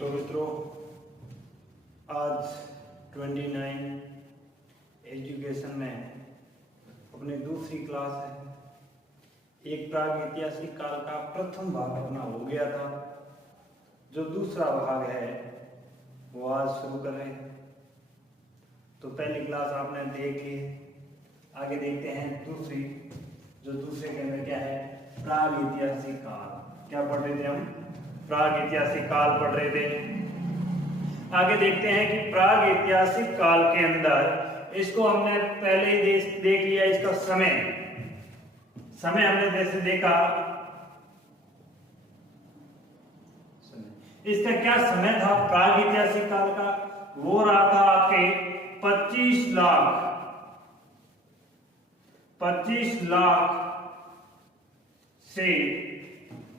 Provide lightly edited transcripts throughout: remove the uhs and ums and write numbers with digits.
तो मित्रों, आज 29 एजुकेशन में अपनी दूसरी क्लास है। एक प्रागैतिहासिक काल का प्रथम भाग अपना हो गया था। जो दूसरा भाग है वो आज शुरू कर रहे हैं। तो पहली क्लास आपने देख ली, आगे देखते हैं दूसरी। जो दूसरे के अंदर क्या है, प्रागैतिहासिक काल। क्या पढ़ रहे थे हम? प्रागैतिहासिक काल पढ़ रहे थे। आगे देखते हैं कि प्रागैतिहासिक काल के अंदर इसको हमने पहले ही देख लिया। इसका समय हमने जैसे देखा, इसका क्या समय था प्रागैतिहासिक काल का? वो रहा था आपके 25 लाख से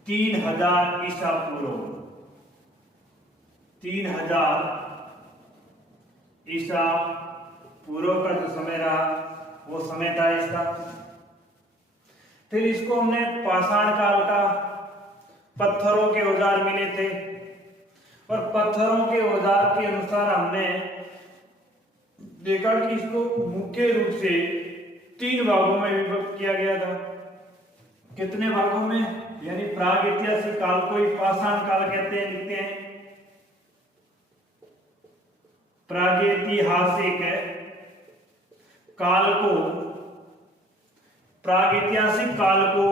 3000 ईसा पूर्व। 3000 ईसा पूर्व का जो समय रहा वो समय था इसका। फिर इसको हमने पाषाण काल का, पत्थरों के औजार मिले थे और पत्थरों के औजार के अनुसार हमने देखा कि इसको मुख्य रूप से 3 भागों में विभक्त किया गया था। कितने भागों में? यानी प्रागैतिहासिक काल को ही पाषाण काल कहते हैं, लिखते हैं। प्रागैतिहासिक काल को, प्रागैतिहासिक काल को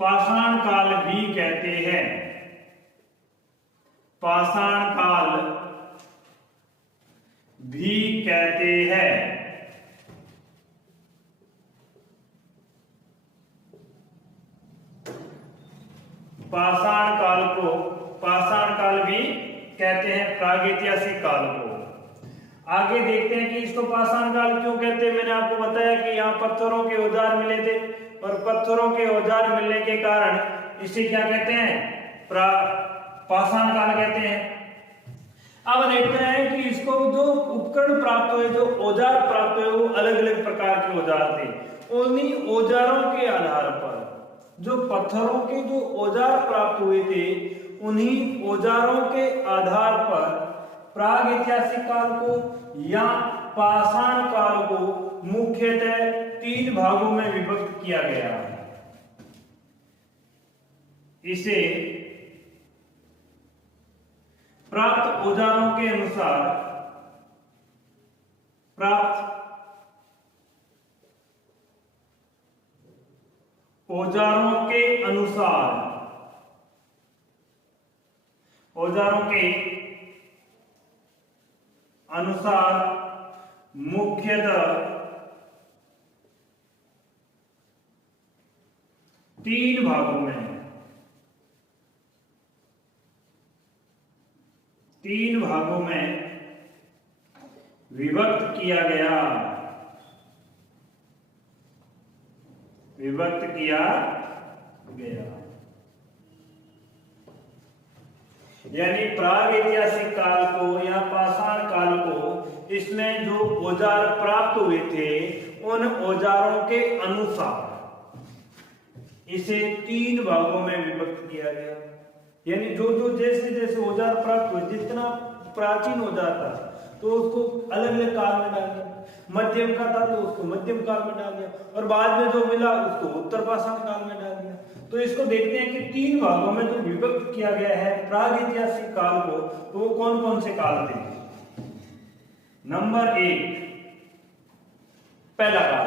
पाषाण काल भी कहते हैं। पाषाण काल भी कहते हैं। पाषाण काल को पाषाण काल भी कहते हैं, प्रागैतिहासिक काल को। आगे देखते हैं कि इसको पाषाण काल क्यों कहते हैं। मैंने आपको बताया कि यहाँ पत्थरों के औजार मिले थे और पत्थरों के औजार मिलने के कारण इसे क्या कहते हैं? पाषाण काल कहते हैं। अब देखते हैं कि इसको जो उपकरण प्राप्त हुए, जो औजार प्राप्त हुए, वो अलग अलग प्रकार के औजार थे। उन्हीं औजारों के आधार पर, जो पत्थरों के जो औजार प्राप्त हुए थे, उन्हीं औजारों के आधार पर प्रागैतिहासिक काल को या पाषाण काल को मुख्यतः 3 भागों में विभक्त किया गया है। इसे प्राप्त औजारों के अनुसार, औजारों के अनुसार मुख्यतः 3 भागों में, 3 भागों में विभक्त किया गया। यानी प्रागैतिहासिक काल को या पाषाण काल को, इसमें जो औजार प्राप्त हुए थे उन औजारों के अनुसार इसे 3 भागों में विभक्त किया गया। यानी जो जैसे जैसे औजार प्राप्त हुए, जितना प्राचीन औजार था तो उसको अलग अलग काल में डाल दिया। मध्यम का था तो उसको मध्यम काल में डाल दिया और बाद में जो मिला उसको उत्तर पाषाण काल में डाल दिया। तो इसको देखते हैं कि 3 भागों में जो विभक्त किया गया है प्रागैतिहासिक काल को, तो वो कौन कौन से काल थे? नंबर 1, पहला काल,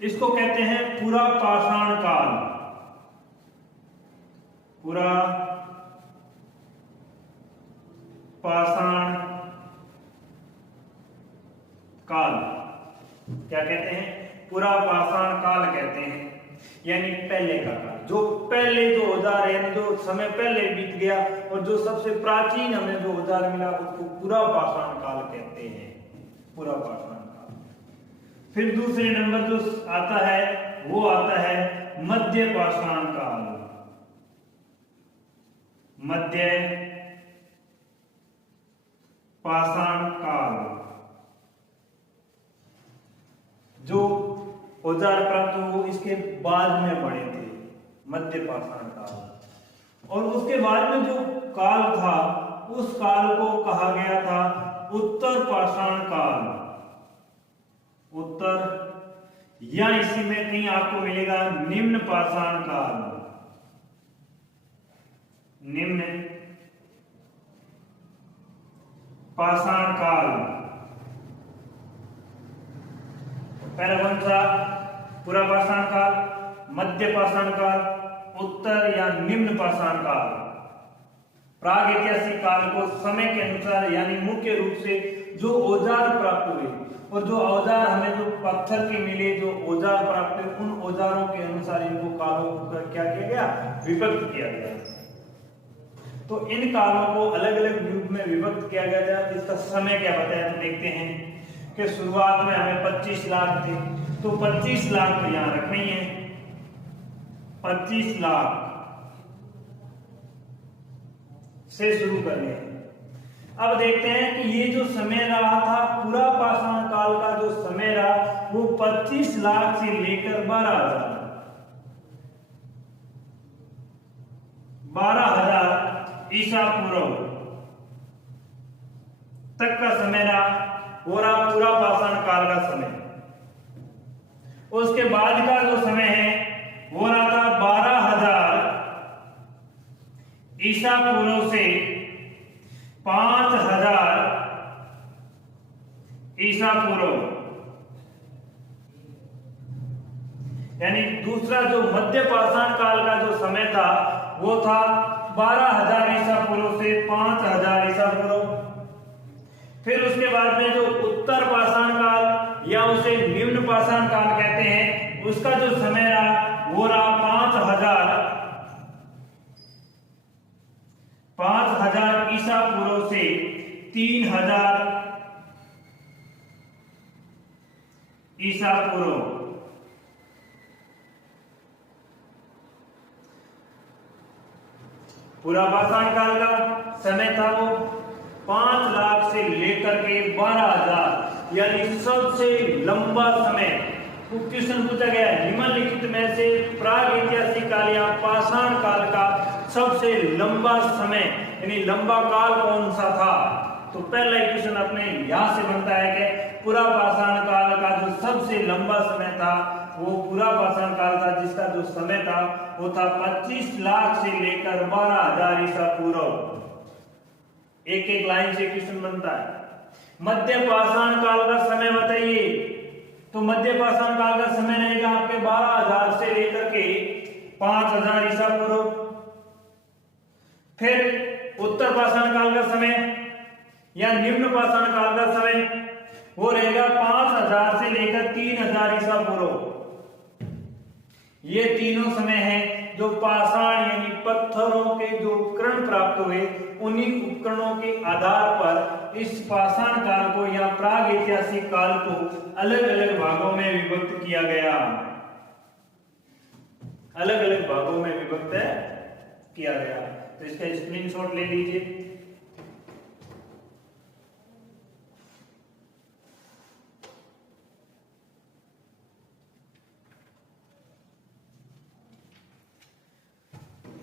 इसको कहते हैं पुरा पाषाण काल। पुरा पाषाण काल क्या कहते हैं? पुरा पाषाण काल कहते हैं। यानी पहले का काल, जो पहले जो औजार है, जो समय पहले बीत गया और जो सबसे प्राचीन हमें जो औजार मिला उसको पुरा पाषाण काल कहते हैं। पुरा पाषाण काल। फिर दूसरे नंबर जो आता है वो आता है मध्य पाषाण काल। मध्य पाषाण काल, जो औजार प्राप्त हो इसके बाद में बने थे, मध्य पाषाण काल। और उसके बाद में जो काल था उस काल को कहा गया था उत्तर पाषाण काल। उत्तर, या इसी में कहीं आपको मिलेगा निम्न पाषाण काल। निम्न पाषाण काल। पहला कौन सा? पूरा पाषाण काल, मध्य पाषाण काल, उत्तर या निम्न पाषाण काल। प्राग ऐतिहासिक काल को समय के अनुसार यानी मुख्य रूप से जो औजार प्राप्त हुए और जो औजार हमें जो पत्थर के मिले, जो औजार प्राप्त हुए, उन औजारों के अनुसार इनको कालों को क्या किया गया? विभक्त किया गया। तो इन कालों को अलग अलग रूप में विभक्त किया गया था। इसका समय क्या बताया तो देखते हैं कि शुरुआत में हमें 25 लाख थे, तो 25 लाख को यहां रखनी है। 25 लाख से शुरू करने हैं। अब देखते हैं कि ये जो समय रहा था पूरा पाषाण काल का जो समय रहा वो 25 लाख से लेकर 12,000 ईसा पूर्व तक का समय रहा। वो रहा पूरा पाषाण काल का समय। उसके बाद का जो समय है वो रहा था 12,000 ईसा पूर्व से 5,000 ईसा पूर्व, यानी दूसरा जो मध्य पाषाण काल का जो समय था वो था 12,000 ईसा पूर्व से 5,000 ईसा पूर्व। फिर उसके बाद में जो उत्तर पाषाण काल या उसे निम्न पाषाण काल कहते हैं, उसका जो समय रहा वो रहा 5,000 ईसा पूर्व से 3,000 ईसा पूर्व। पूरा पाषाण काल का समय था वो 5 लाख से लेकर के 12,000, यानी सबसे लंबा समय। क्वेश्चन पूछा गया निम्नलिखित में से प्राग ऐतिहासिक काल या पाषाण काल का सबसे लंबा समय यानी लंबा काल कौन सा था? तो पहला क्वेश्चन अपने यहां से बनता है कि पूरा पाषाण काल का जो सबसे लंबा समय था वो पूरा पाषाण काल था, जिसका जो समय था वो था 25 लाख से लेकर 12,000 ईसा पूर्व। एक एक लाइन से क्वेश्चन बनता है। मध्य पाषाण काल का समय बताइए, तो मध्य पाषाण काल का समय रहेगा आपके 12,000 से लेकर के 5,000 ईसा पूर्व। फिर उत्तर पाषाण काल का समय या निम्न पाषाण काल का समय वो रहेगा 5,000 से लेकर 3,000 ईसा पूर्व। ये तीनों समय हैं जो पाषाण यानी पत्थरों के जो उपकरण प्राप्त हुए, उन्हीं उपकरणों के आधार पर इस पाषाण काल को या प्राग ऐतिहासिक काल को अलग अलग भागों में विभक्त किया गया। अलग अलग भागों में विभक्त किया गया। तो इसका स्क्रीनशॉट ले लीजिए।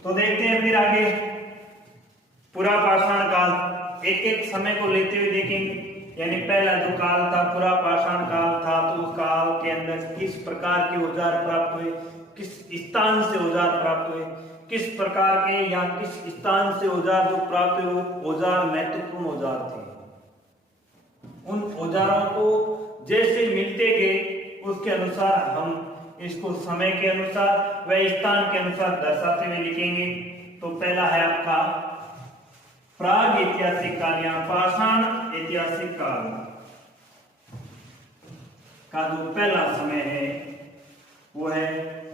तो देखते हैं फिर आगे पूरा पाषाण काल, एक एक समय को लेते हुए देखेंगे। यानी पहला जो काल था पूरा पाषाण काल था, तो उस काल के अंदर किस प्रकार के औजार प्राप्त हुए, किस स्थान से औजार प्राप्त हुए, किस प्रकार के या किस स्थान से औजार जो प्राप्त हुए औजार महत्वपूर्ण औजार थे। उन औजारों को जैसे मिलते गए उसके अनुसार हम इसको समय के अनुसार व स्थान के अनुसार दर्शाते हुए लिखेंगे। तो पहला है आपका प्राग ऐतिहासिक काल या पाषाण ऐतिहासिक काल का जो पहला समय है वो है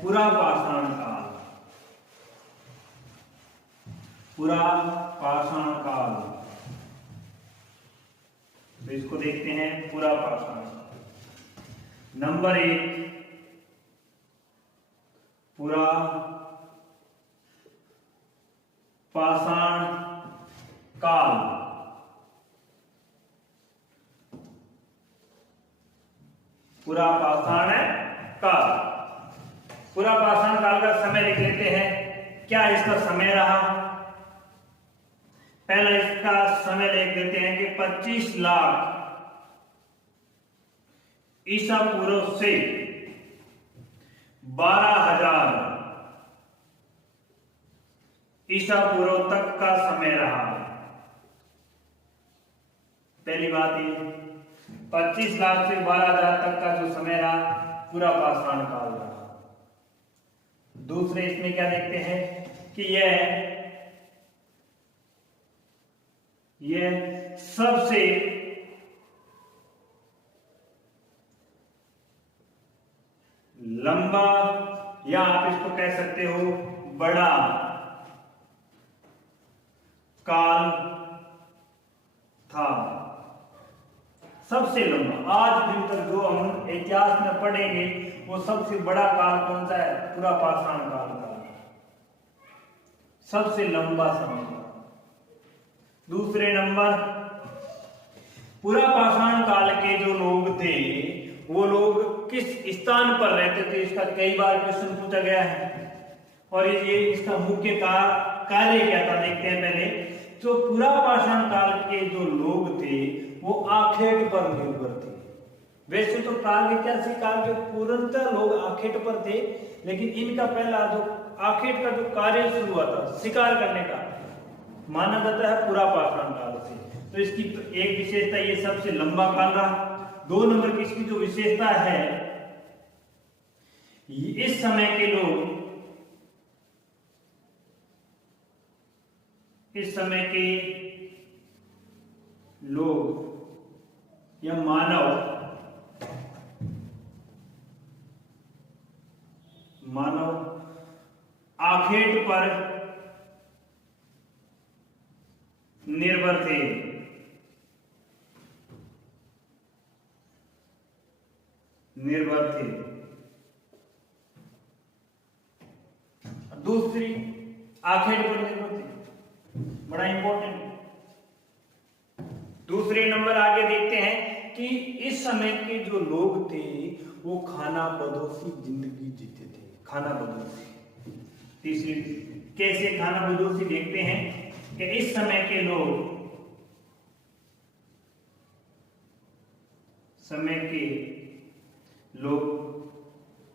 पूरा पाषाण काल। पूरा पाषाण काल, तो इसको देखते हैं पूरा पाषाण। नंबर 1 पूरा पाषाण काल। पूरा पाषाण काल, पूरा पाषाण काल का समय लिख लेते हैं। क्या इसका समय रहा? पहला इसका समय लिख देते हैं कि 25 लाख ईसा पूर्व से 12,000 ईसा पूर्व तक का समय रहा। पहली बात ये 25 लाख से 12,000 तक का जो समय रहा पूरा पाषाण काल रहा। दूसरे इसमें क्या देखते हैं कि यह सबसे लंबा या आप इसको कह सकते हो बड़ा काल था। सबसे लंबा, आज दिन तक जो हम इतिहास में पढ़ेंगे वो सबसे बड़ा काल कौन सा है? पूरा पाषाण काल का सबसे लंबा समय। दूसरे नंबर, पूरा पाषाण काल के जो लोग थे वो लोग किस स्थान पर रहते थे? इसका कई बार क्वेश्चन पूछा गया है और ये इसका मुख्य कार्य क्या था देखते हैं पहले। तो पूरा पाषाण काल के जो लोग थे वो आखेट पर निर्भर थे। वैसे तो प्रागैतिहासिक काल के पूर्णतः लोग आखेट पर थे, लेकिन इनका पहला जो आखेट का जो कार्य शुरू हुआ था शिकार करने का, माना जाता है पूरा पाषाण काल से। तो इसकी एक विशेषता ये सबसे लंबा काल रहा। 2 नंबर की इसकी जो विशेषता है, इस समय के लोग, इस समय के लोग या मानव आखेट पर निर्भर थे। दूसरी आखेट पर निर्भर थे, बड़ा इंपॉर्टेंट। दूसरे नंबर आगे देखते हैं कि इस समय के जो लोग थे वो खाना बदोशी जिंदगी जीते थे। खाना बदोशी। तीसरी, कैसे खाना बदोशी देखते हैं कि इस समय के लोग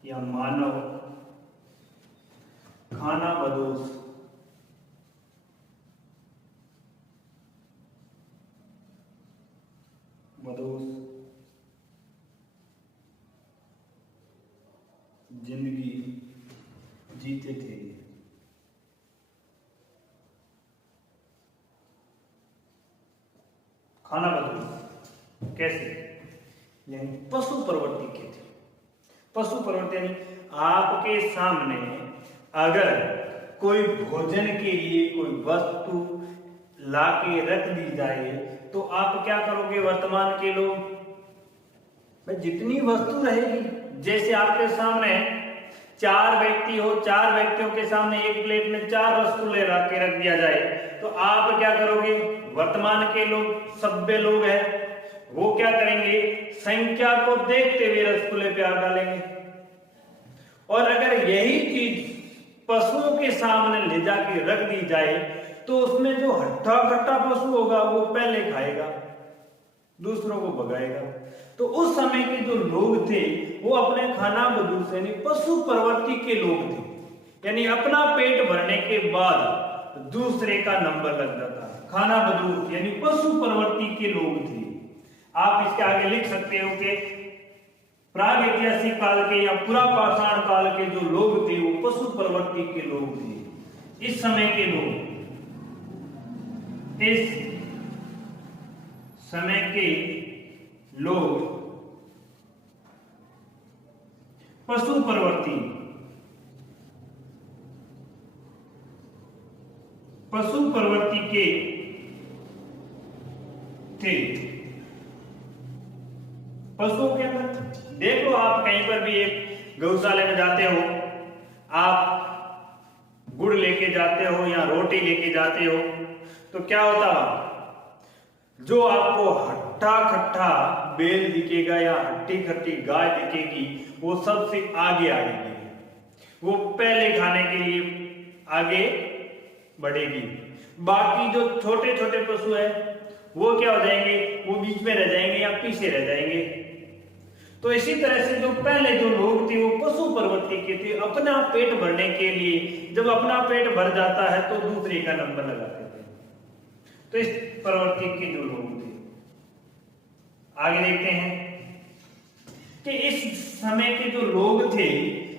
या मानव खाना बदोश जिंदगी जीते थे। खाना बदोश कैसे? यानी पशु प्रवृत्ति के थे। पशु प्रवृत्ति यानी आपके सामने अगर कोई भोजन के लिए कोई वस्तु लाके रख दी जाए तो आप क्या करोगे? वर्तमान के लोग जितनी वस्तु रहेगी, जैसे आपके सामने 4 व्यक्ति हो, 4 व्यक्तियों के सामने एक प्लेट में 4 रसगुल्ले रख दिया जाए तो आप क्या करोगे? वर्तमान के लोग, सभ्य लोग हैं, वो क्या करेंगे? संख्या को देखते हुए रसगुल्ले पे हाथ डालेंगे। और अगर यही चीज पशुओं के सामने ले जाके रख दी जाए तो उसमें जो हट्टा कट्टा पशु होगा वो पहले खाएगा, दूसरों को भगाएगा। तो उस समय के जो लोग थे वो अपने खाना बदोश यानी पशु प्रवृत्ति के लोग थे, यानी अपना पेट भरने के बाद दूसरे का नंबर लग जाता। खाना बदोश यानी पशु प्रवृत्ति के लोग थे। आप इसके आगे लिख सकते हो कि प्रागैतिहासिक काल के या पूरा पाषाण काल के जो लोग थे वो पशु प्रवृत्ति के लोग थे। इस समय के लोग, इस समय के लोग पशु प्रवृत्ति के थे। पशुओं के अंदर देखो, आप कहीं पर भी एक गौशाले में जाते हो, आप गुड़ लेके जाते हो या रोटी लेके जाते हो तो क्या होता? जो आपको हट्टा खट्टा बैल दिखेगा या हट्टी खट्टी गाय दिखेगी वो सबसे आगे आएगी, वो पहले खाने के लिए आगे बढ़ेगी। बाकी जो छोटे छोटे पशु है वो क्या हो जाएंगे, वो बीच में रह जाएंगे या पीछे रह जाएंगे। तो इसी तरह से जो पहले जो लोग थे वो पशु प्रवृत्ति के थे, अपना पेट भरने के लिए जब अपना पेट भर जाता है तो दूसरे का नंबर लगाते थे। तो इस प्रवृत्ति के जो लोग थे, आगे देखते हैं कि इस समय के जो लोग थे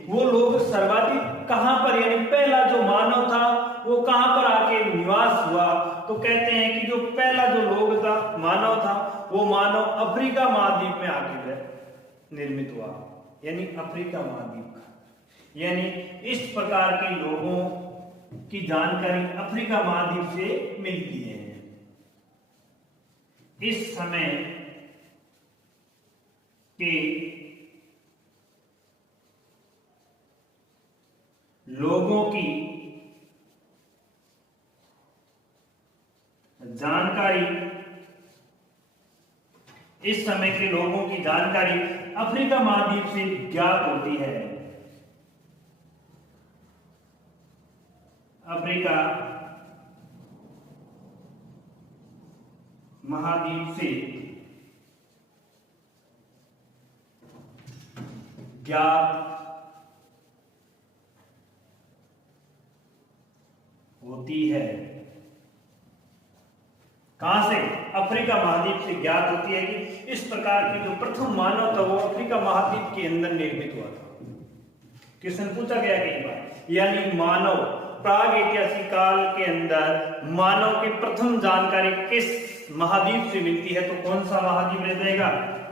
वो लोग सर्वाधिक कहां पर, यानी पहला जो मानव था वो कहां पर आके निवास हुआ। तो कहते हैं कि जो पहला जो लोग था, मानव था, वो मानव अफ्रीका महाद्वीप में आके निर्मित हुआ, यानी अफ्रीका महाद्वीप का। यानी इस प्रकार के लोगों की जानकारी अफ्रीका महाद्वीप से मिलती है। इस समय के लोगों की जानकारी, इस समय के लोगों की जानकारी अफ्रीका महाद्वीप से ज्ञात होती है। अफ्रीका महाद्वीप से ज्ञात होती है। कहां से? अफ्रीका महाद्वीप से ज्ञात होती है कि इस प्रकार की जो प्रथम मानव था वो अफ्रीका महाद्वीप के अंदर निर्मित हुआ था। क्वेश्चन पूछा गया कई बार, यानी मानव प्राग ऐतिहासिक काल के अंदर मानव की प्रथम जानकारी किस महाद्वीप से मिलती है, तो कौन सा महाद्वीप रह जाएगा?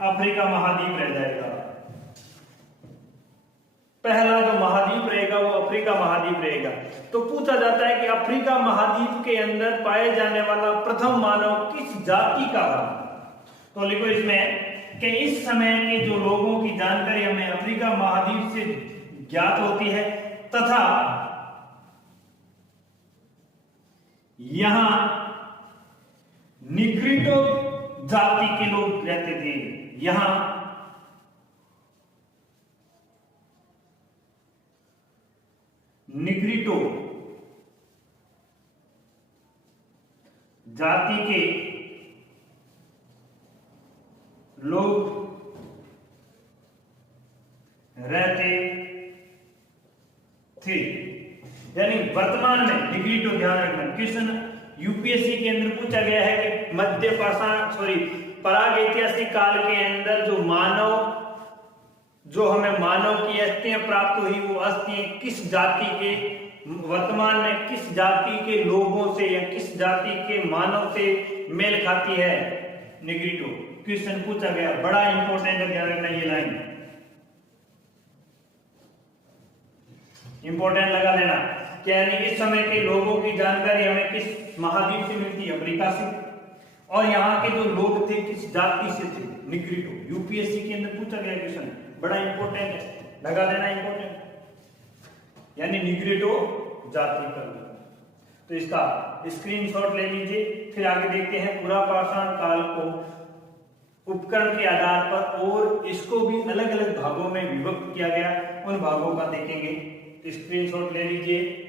अफ्रीका महाद्वीप रह जाएगा। पहला जो महाद्वीप रहेगा वो अफ्रीका महाद्वीप रहेगा। तो पूछा जाता है कि अफ्रीका महाद्वीप के अंदर पाए जाने वाला प्रथम मानव किस जाति का था। तो लिखो इसमें कि इस समय के जो लोगों की जानकारी हमें अफ्रीका महाद्वीप से ज्ञात होती है तथा यहां निग्रिटो जाति के लोग रहते थे। यहां निग्रिटो जाति के लोग रहते थे। यानी वर्तमान में निग्रिटो, ध्यान रखना, क्वेश्चन यूपीएससी के अंदर पूछा गया है कि मध्य पाषाण पराग ऐतिहासिक काल के अंदर जो मानव, जो हमें मानव की अस्थियां प्राप्त हुई, वो अस्थियां किस जाति के, वर्तमान में किस जाति के लोगों से या किस जाति के मानव से मेल खाती है? निग्रिटो। क्वेश्चन पूछा गया, बड़ा इंपॉर्टेंट है, ध्यान रखना ये लाइन इंपॉर्टेंट लगा देना। क्या यानी इस समय के लोगों की जानकारी हमें किस महाद्वीप से मिलती है? अफ्रीका से। और यहाँ के जो लोग थे किस जाति से थे? निग्रिटो। यूपीएससी के अंदर पूछा गया क्वेश्चन, बड़ा इंपॉर्टेंट है, लगा देना इंपॉर्टेंट, यानी निग्रिटो जाति का। तो इसका स्क्रीनशॉट ले लीजिए। फिर आगे देखते हैं पूरा पाषाण काल को उपकरण के आधार पर और इसको भी अलग अलग भागों में विभक्त किया गया, उन भागों का देखेंगे। स्क्रीनशॉट ले लीजिए।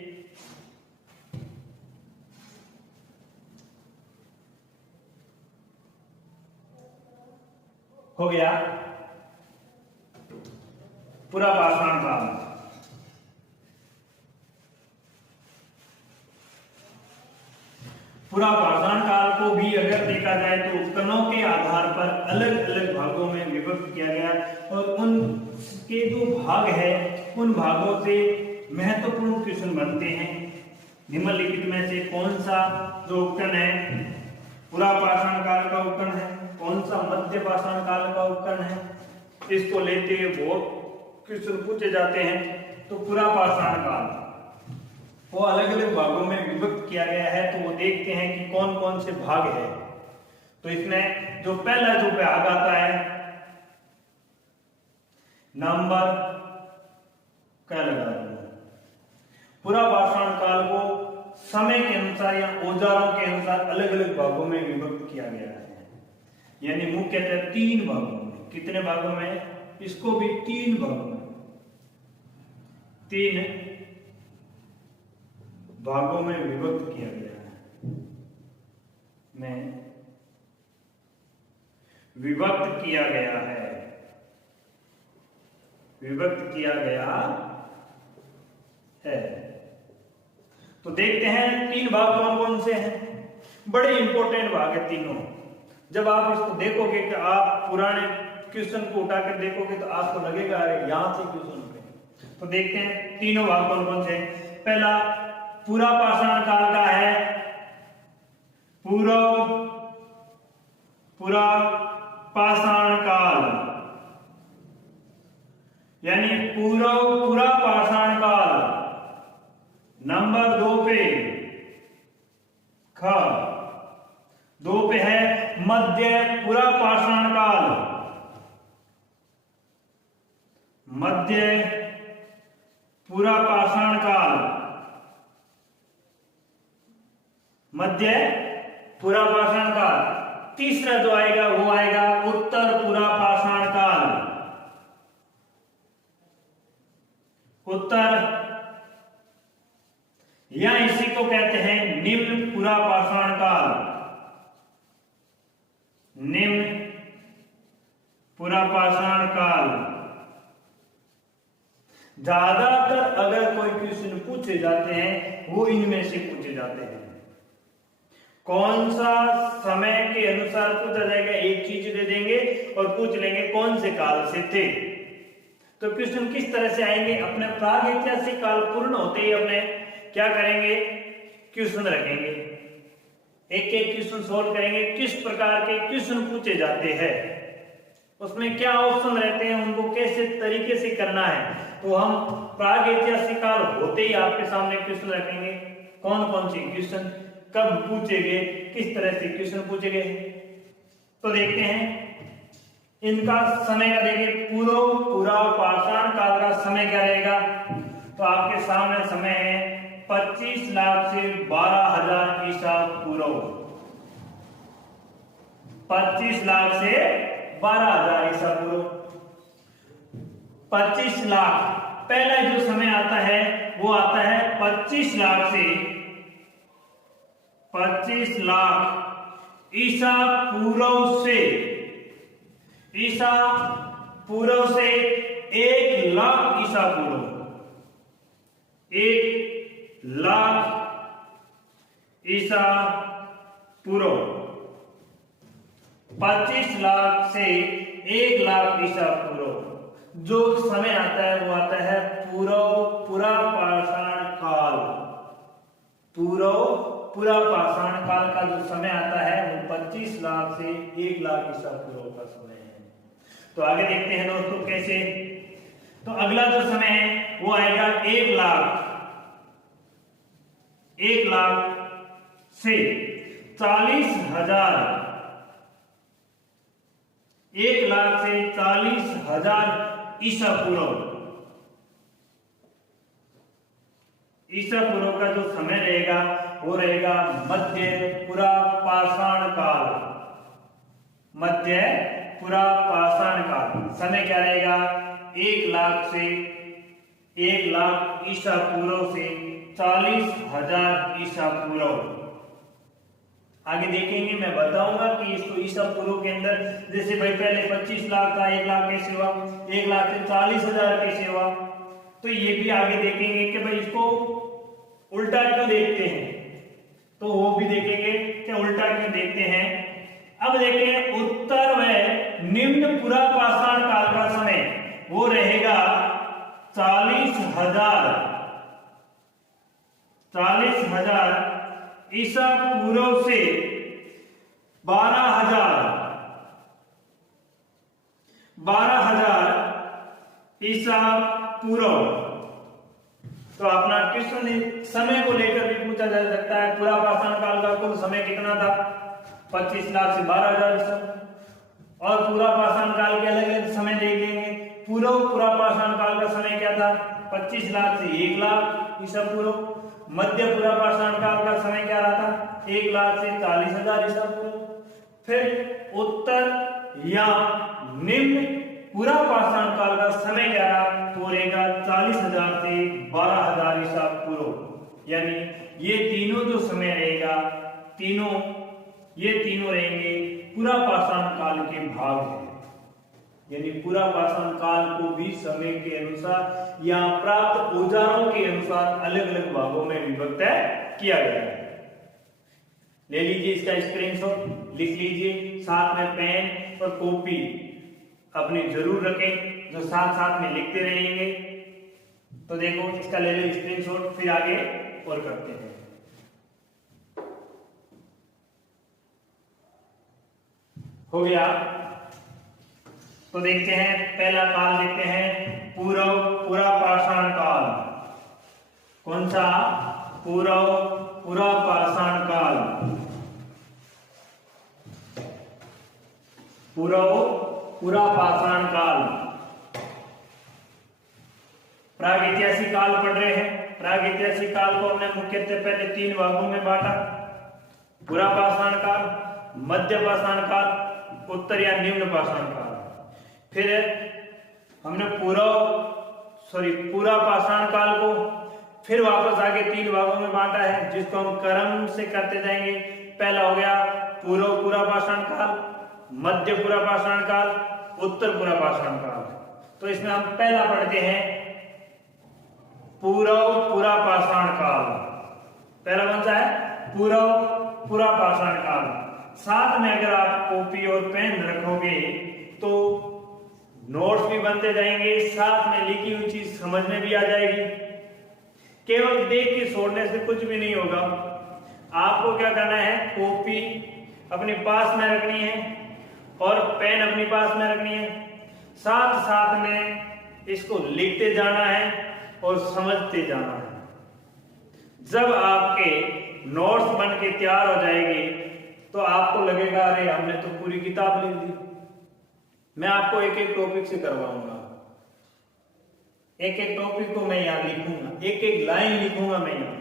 हो गया पूरा पाषाण काल। पूरा पाषाण काल को भी अगर देखा जाए तो उपकरणों के आधार पर अलग अलग भागों में विभक्त किया गया और उनके जो भाग है उन भागों से महत्वपूर्ण क्वेश्चन बनते हैं। निम्नलिखित में से कौन सा जो उपकरण है पूरा पाषाण काल का उपकरण है, कौन सा मध्य पाषाण काल का उपकरण है, इसको लेते हुए बहुत क्वेश्चन पूछे जाते हैं। तो पूरा पाषाण काल वो अलग अलग भागों में विभक्त किया गया है, तो वो देखते हैं कि कौन कौन से भाग है। तो इसमें जो पहला जो भाग आता है नंबर क्या लगा दूंगा। पूरा पाषाण काल को समय के अनुसार या औजारों के अनुसार अलग अलग भागों में विभक्त किया गया है, यानी मुख्यतः 3 भागों में। कितने भागों में? इसको भी 3 भागों में, 3 भागों में विभक्त किया गया है, में विभक्त किया गया है, विभक्त किया गया है। तो देखते हैं तीन भाग कौन कौन से हैं। बड़े इंपॉर्टेंट भाग है तीनों। जब आप इसको देखोगे कि आप पुराने क्वेश्चन को उठाकर देखोगे तो आपको लगेगा अरे यहां से क्वेश्चन उठे। तो देखते हैं तीनों भाग कौन कौन से। पहला पूरा पाषाण काल का है, पूरा पाषाण काल, यानी पूरा पाषाण काल। नंबर 2 पे ख, 2 पे है मध्य पूरा पाषाण काल, मध्य पूरा पाषाण काल, मध्य पूरा पाषाण काल। तीसरा जो आएगा वो आएगा उत्तर पूरा पाषाण काल, उत्तर, या इसी को कहते हैं निम्न पूरा पाषाण काल, निम्न पूरा पाषाण काल। ज्यादातर अगर कोई क्वेश्चन पूछे जाते हैं वो इनमें से पूछे जाते हैं। कौन सा समय के अनुसार पूछा जाएगा, एक चीज दे देंगे और पूछ लेंगे कौन से काल से थे। तो क्वेश्चन किस तरह से आएंगे, अपने प्रागैतिहासिक काल पूर्ण होते ही अपने क्या करेंगे, क्वेश्चन रखेंगे, एक एक क्वेश्चन सोल्व करेंगे, किस प्रकार के क्वेश्चन पूछे जाते हैं, उसमें क्या ऑप्शन रहते हैं, उनको कैसे तरीके से करना है। तो हम प्रागैतिहासिक काल होते ही आपके सामने क्वेश्चन रखेंगे, कौन कौन से क्वेश्चन कब पूछे गए, किस तरह से क्वेश्चन पूछे गए। तो देखते हैं इनका समय का, देखिए पूरा पाषाण काल का समय क्या रहेगा। तो आपके सामने समय है 25 लाख से 12,000 ईसा पूर्व, 25 लाख से 12,000 ईसा पूर्व। 25 लाख पहला जो समय आता है वो आता है 25 लाख से 25 लाख ईसा पूर्व से, ईसा पूर्व से 1 लाख ईसा पूर्व, 1 लाख ईसा पूर्व। 25 लाख से 1 लाख ईसा पूर्व जो समय आता है वो आता है पूरा पाषाण काल। पूरा पाषाण काल का जो समय आता है वो 25 लाख से 1 लाख ईसा पूर्व का समय है। तो आगे देखते हैं दोस्तों कैसे। तो अगला जो समय है वो आएगा 1 लाख से 40,000, 1 लाख से 40,000 ईसा पूर्व। ईसा पूर्व का जो समय रहेगा वो रहेगा मध्य पूरा पाषाण काल, मध्य पूरा पाषाण काल। समय क्या रहेगा 1 लाख से 1 लाख ईसा पूर्व से 40,000 ईसा पूर्व। आगे देखेंगे, मैं बताऊंगा कि इसको ईसा पूर्व के अंदर, जैसे भाई पहले 25 लाख था, 1 लाख कैसे हुआ, 1 लाख से 40,000 कैसे हुआ। तो ये भी आगे देखेंगे कि भाई इसको उल्टा क्यों देखते हैं, तो वो भी देखेंगे कि उल्टा क्यों देखते हैं। अब देखें उत्तर व निम्न पूरा पाषाण काल का समय वो रहेगा 40,000 ईसा पूर्व से 12,000 ईसा पूर्व। तो अपना क्वेश्चन समय को लेकर भी पूछा जा सकता है। पूरा पाषाण काल का कुल समय कितना था 25 लाख से 12,000 ईसा, और पूरा पाषाण काल के अलग अलग समय देख लेंगे। पूरा पाषाण काल का समय क्या था 25 लाख से 1 लाख ईसा पूर्व। मध्य पूरा पाषाण काल का समय क्या रहा था 1 लाख से 40,000 ईसा पूर्व। फिर उत्तर या निम्न पूरा पाषाण काल का समय क्या रहा तो रहेगा 40,000 से 12,000 ईसा पूर्व। यानी ये तीनों जो समय रहेगा, ये तीनों रहेंगे पूरा पाषाण काल के भाग है। यानी पूरा पाषाण काल को भी समय के अनुसार या प्राप्त औजारों के अनुसार अलग अलग भागों में विभक्त किया गया है। ले लीजिए इसका स्क्रीनशॉट, लिख लीजिए, साथ में पेन और कॉपी अपने जरूर रखें, जो साथ साथ में लिखते रहेंगे। तो देखो इसका ले लो स्क्रीनशॉट, फिर आगे और करते हैं। हो गया, तो देखते हैं पहला काल देखते हैं, पूरा पाषाण काल। कौन सा? पूरा पाषाण काल। पूरा पाषाण काल। प्रागैतिहासिक काल पढ़ रहे हैं। प्रागैतिहासिक काल को हमने मुख्यतः पहले 3 भागों में बांटा, पूरा पाषाण काल, मध्य पाषाण काल, उत्तर या निम्न पाषाण काल। फिर हमने पूरा पाषाण काल को फिर वापस आगे 3 भागों में बांटा है, जिसको हम क्रम से करते जाएंगे। पहला हो गया पूरा पाषाण काल, मध्य पूरा पाषाण काल, उत्तर पूरा पाषाण काल। तो इसमें हम पहला पढ़ते हैं पूरा पाषाण काल। पहला कौन सा है? पूरा पाषाण काल। साथ में अगर आप कॉपी और पेन रखोगे तो नोट्स भी बनते जाएंगे, साथ में लिखी हुई चीज समझ में भी आ जाएगी। केवल देख के छोड़ने से कुछ भी नहीं होगा। आपको क्या करना है, कॉपी अपने पास में रखनी है और पेन अपने पास में रखनी है, साथ साथ में इसको लिखते जाना है और समझते जाना है। जब आपके नोट्स बन के तैयार हो जाएंगे तो आपको लगेगा अरे हमने तो पूरी किताब लिख दी। मैं आपको एक एक टॉपिक से करवाऊंगा, एक एक टॉपिक को मैं यहाँ लिखूंगा, एक एक लाइन लिखूंगा मैं यहाँ,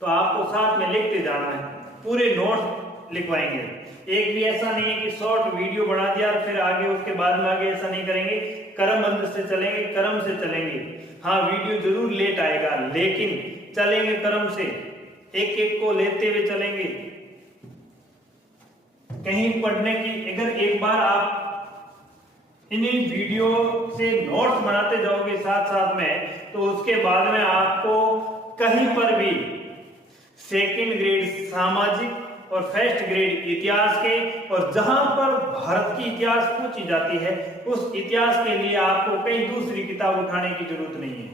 तो आपको साथ में लिखते जाना है, पूरे नोट्स लिखवाएंगे। एक भी ऐसा नहीं है कि शॉर्ट वीडियो बना दिया फिर आगे उसके बाद में आगे, ऐसा नहीं करेंगे। क्रमबद्ध से चलेंगे, क्रम से चलेंगे। हाँ, वीडियो जरूर लेट आएगा लेकिन चलेंगे क्रम से, एक एक को लेते हुए चलेंगे। कहीं पढ़ने की अगर एक बार आप इन्हीं वीडियो से नोट्स बनाते जाओगे साथ साथ में, तो उसके बाद में आपको कहीं पर भी सेकंड ग्रेड सामाजिक और फर्स्ट ग्रेड इतिहास के, और जहां पर भारत की इतिहास पूछी जाती है उस इतिहास के लिए आपको कई दूसरी किताब उठाने की जरूरत नहीं है।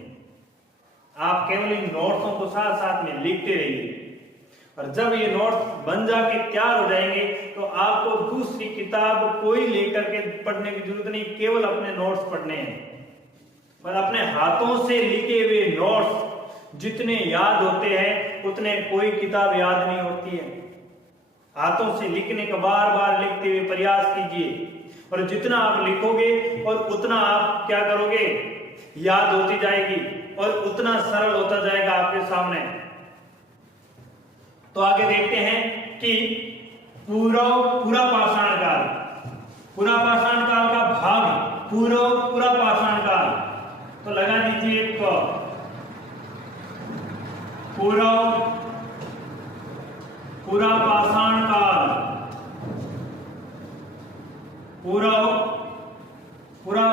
आप केवल इन नोट्सों को साथ साथ में लिखते रहिए, और जब ये नोट्स बन जाके तैयार हो जाएंगे तो आपको दूसरी किताब कोई लेकर के पढ़ने की जरूरत नहीं, केवल अपने नोट्स पढ़ने हैं। और अपने हाथों से लिखे हुए नोट्स जितने याद होते हैं उतने कोई किताब याद नहीं होती है। हाथों से लिखने का बार बार लिखते हुए प्रयास कीजिए, और जितना आप लिखोगे और उतना आप क्या करोगे, याद होती जाएगी और उतना सरल होता जाएगा आपके सामने। तो आगे देखते हैं कि पूरा पाषाण काल, पूरा पाषाण काल का भाग पूरा पाषाण काल। तो लगा दीजिए पूरा पाषाण काल, पूरा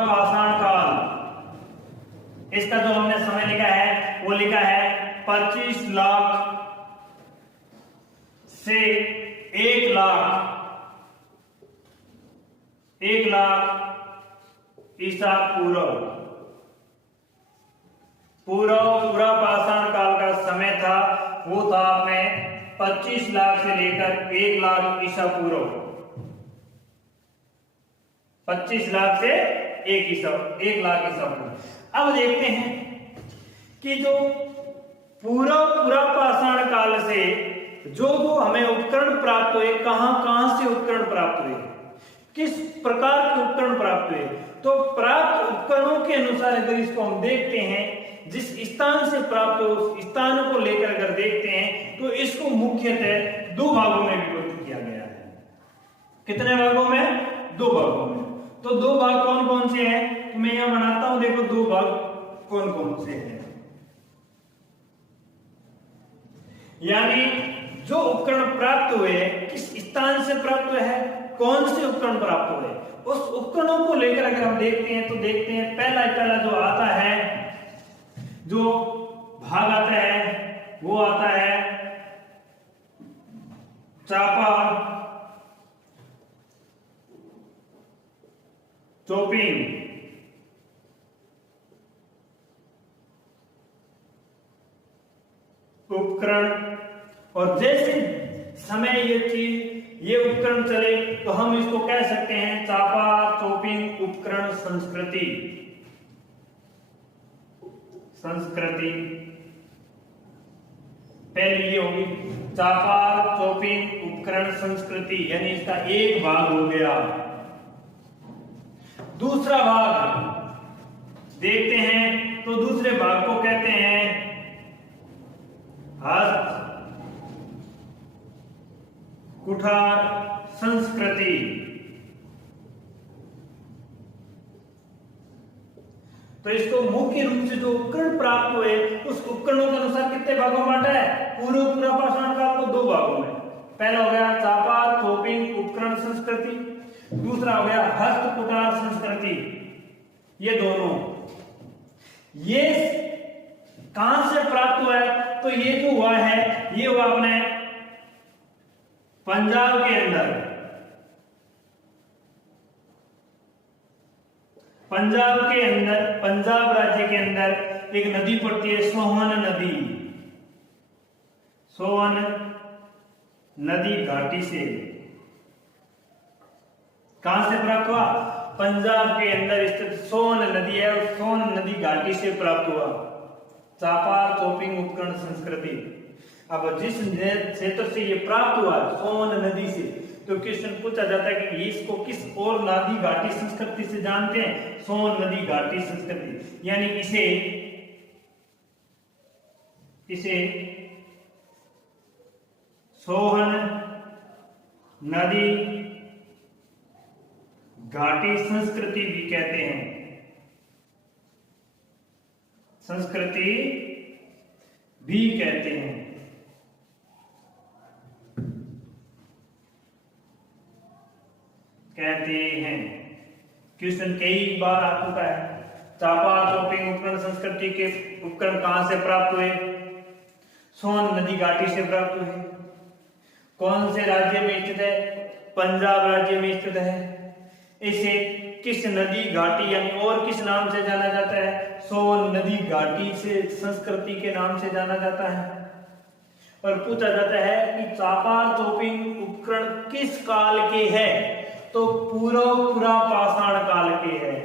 पाषाण काल। इसका जो हमने समय लिखा है वो लिखा है 25 लाख से 1 लाख ईसा पूर्व। पूरा पाषाण काल का समय था वो था में 25 लाख से लेकर 1 लाख ईसा पूर्व। 25 लाख से 1 लाख ईसा पूर्व। अब देखते हैं कि जो पूरा पाषाण काल से जो हमें उपकरण प्राप्त हुए, कहां से उपकरण प्राप्त हुए, किस प्रकार के उपकरण प्राप्त हुए। तो प्राप्त उपकरणों के अनुसार अगर इसको हम देखते हैं, जिस स्थान से प्राप्त हो उस स्थान को लेकर अगर देखते हैं तो इसको मुख्यतः 2 भागों में विभक्त किया गया है। कितने भागों में? 2 भागों में। तो 2 भाग कौन कौन से हैं? तो मैं यहां बनाता हूं, देखो 2 भाग कौन कौन से हैं। यानी जो उपकरण प्राप्त हुए किस स्थान से प्राप्त हुए हैं, कौन से उपकरण प्राप्त हुए, उस उपकरणों को लेकर अगर हम देखते हैं तो देखते हैं पहला जो आता है, जो भाग आता है वो आता है चापा चॉपिंग उपकरण। और जैसे समय ये उपकरण चले तो हम इसको कह सकते हैं चापा चॉपिंग उपकरण संस्कृति। पहले ये होगी चापा चॉपिंग उपकरण संस्कृति, यानी इसका एक भाग हो गया। दूसरा भाग देखते हैं तो दूसरे भाग को कहते हैं हस्त कुठार संस्कृति। तो इसको मुख्य रूप से जो उपकरण प्राप्त हुए उस उपकरणों के अनुसार कितने भागों में बांटा है, पूरा पाषाण काल को 2 भागों में। पहला हो गया चापा चॉपिंग उपकरण संस्कृति, दूसरा हो गया हस्त कुठार संस्कृति। ये दोनों ये कहां से प्राप्त हुआ है, तो ये जो हुआ है ये हुआ अपने पंजाब के अंदर, पंजाब राज्य के अंदर एक नदी पड़ती है सोवन नदी घाटी से। कहां से प्राप्त हुआ, पंजाब के अंदर स्थित सोवन नदी है, उस सोवन नदी घाटी से प्राप्त हुआ चापा चॉपिंग उपकरण संस्कृति। अब जिस क्षेत्र से ये प्राप्त हुआ सोवन नदी से, तो क्वेश्चन पूछा जाता है कि इसको किस और नदी घाटी संस्कृति से जानते हैं, सोन नदी घाटी संस्कृति। यानी इसे सोहन नदी घाटी संस्कृति भी कहते हैं, क्वेश्चन कई बार आ चुका है। चापा चॉपिंग उपकरण संस्कृति के उपकरण कहां से प्राप्त हुए, सोन नदी घाटी से प्राप्त हुए। कौन से राज्य में स्थित है, पंजाब राज्य में स्थित है। इसे किस नदी घाटी यानी और किस नाम से जाना जाता है, सोन नदी घाटी से संस्कृति के नाम से जाना जाता है। और पूछा जाता है कि चापा चॉपिंग उपकरण किस काल के हैं, तो पूरा पाषाण काल के है।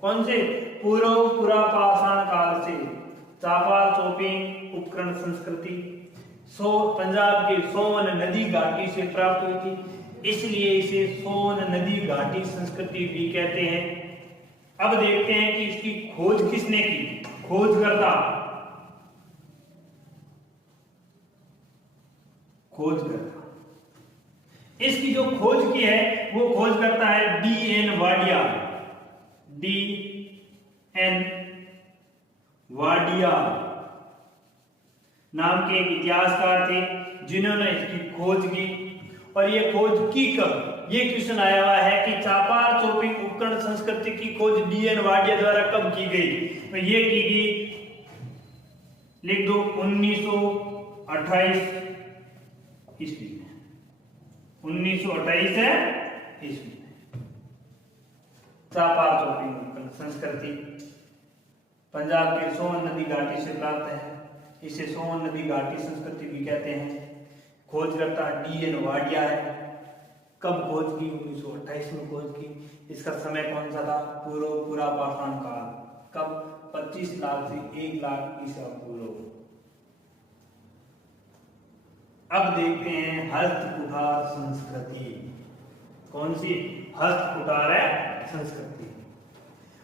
कौन से, पूरा पाषाण काल से चापा चॉपिंग उपकरण संस्कृति पंजाब के सोन नदी घाटी से प्राप्त हुई थी, इसलिए इसे सोन नदी घाटी संस्कृति भी कहते हैं। अब देखते हैं कि इसकी खोज किसने की, खोजकर्ता इसकी जो खोज की है वो खोज करता है D.N. वाडिया नाम के एक इतिहासकार थे जिन्होंने इसकी खोज की। और ये खोज की कब, ये क्वेश्चन आया हुआ है कि चापा चॉपिंग उपकरण संस्कृति की खोज D.N. वाडिया द्वारा कब की गई, तो ये की गई, लिख दो 1928 ईस्वी में, 1928 है ईस्वी में। चापा चॉपिंग उपकरण संस्कृति पंजाब के सोन नदी घाटी से प्राप्त है, इसे सोन नदी घाटी संस्कृति भी कहते हैं। खोजकर्ता D.N. वाडिया है। कब खोज की, 1928 में खोज की। इसका समय कौन सा था, पूरा पाषाण काल। कब, 25 लाख से 1 लाख ईसा पूर्व। अब देखते हैं हस्त कुठार संस्कृति। कौन सी, हस्त कुठार है संस्कृति।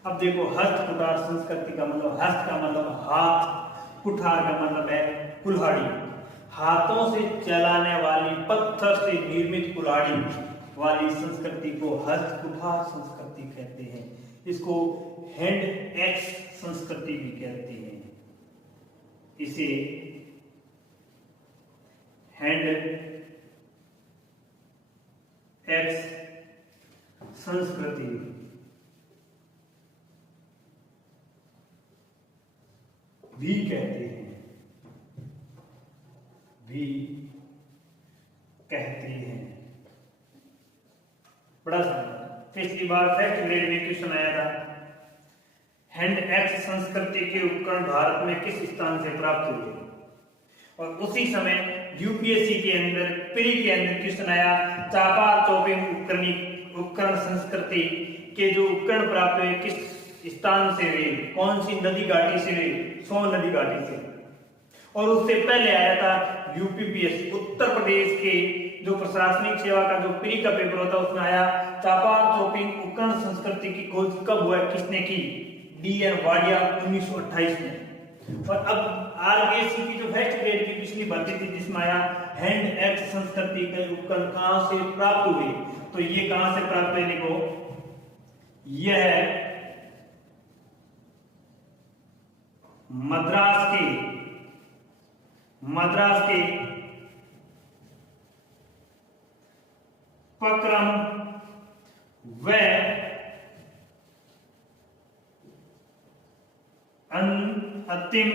अब देखो हस्त कुठार संस्कृति का मतलब, हस्त का मतलब हाथ, कुठार का मतलब है कुल्हाड़ी। हाथों से चलाने वाली, पत्थर से निर्मित कुल्हाड़ी वाली संस्कृति को हस्त कुठार संस्कृति कहते हैं। इसको हैंड एक्स संस्कृति भी कहते हैं। इसे हैंड एक्स संस्कृति भी कहते हैं, भी कहते हैं। बड़ा सा पिछली बार फर्स्ट ग्रेड में क्वेश्चन आया था, हैंड एक्स संस्कृति के उपकरण भारत में किस स्थान से प्राप्त हुए, और उसी समय यूपीएससी के अंदर प्री के अंदर क्वेश्चन आया चापार चौपिंग उपकरण संस्कृति के जो उपकरण प्राप्त हुए किस स्थान से हुए, कौन सी नदी घाटी से हुए, सोन नदी घाटी से। और उससे पहले आया था यूपीपीएससी उत्तर प्रदेश के जो प्रशासनिक सेवा का जो प्री का पेपर होता है उसमें आया चापार चौपिंग उपकरण संस्कृति की खोज कब हुआ, किसने की, डीएन वाडिया 1928 में। और अब आरबीएससी की जो फर्स्ट ग्रेड की पिछली भर्ती थी जिसमें आया हैंड एक्स संस्कृति के उपकरण कहां से प्राप्त हुए, तो ये कहां से प्राप्त हुए, देखो यह मद्रास के पक्रम व अंतिम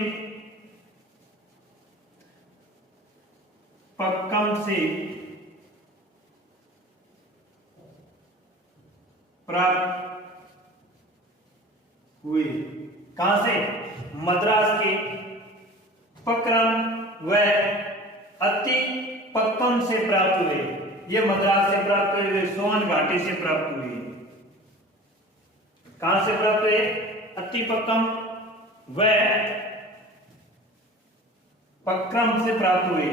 पक्कम से प्राप्त हुए। कहां से, मद्रास के पक्रम व अति पक्कम से प्राप्त हुए। ये मद्रास से प्राप्त हुए, सोन घाटी से प्राप्त हुए। कहां से प्राप्त हुए, अति पक्कम व पक्रम से प्राप्त हुए।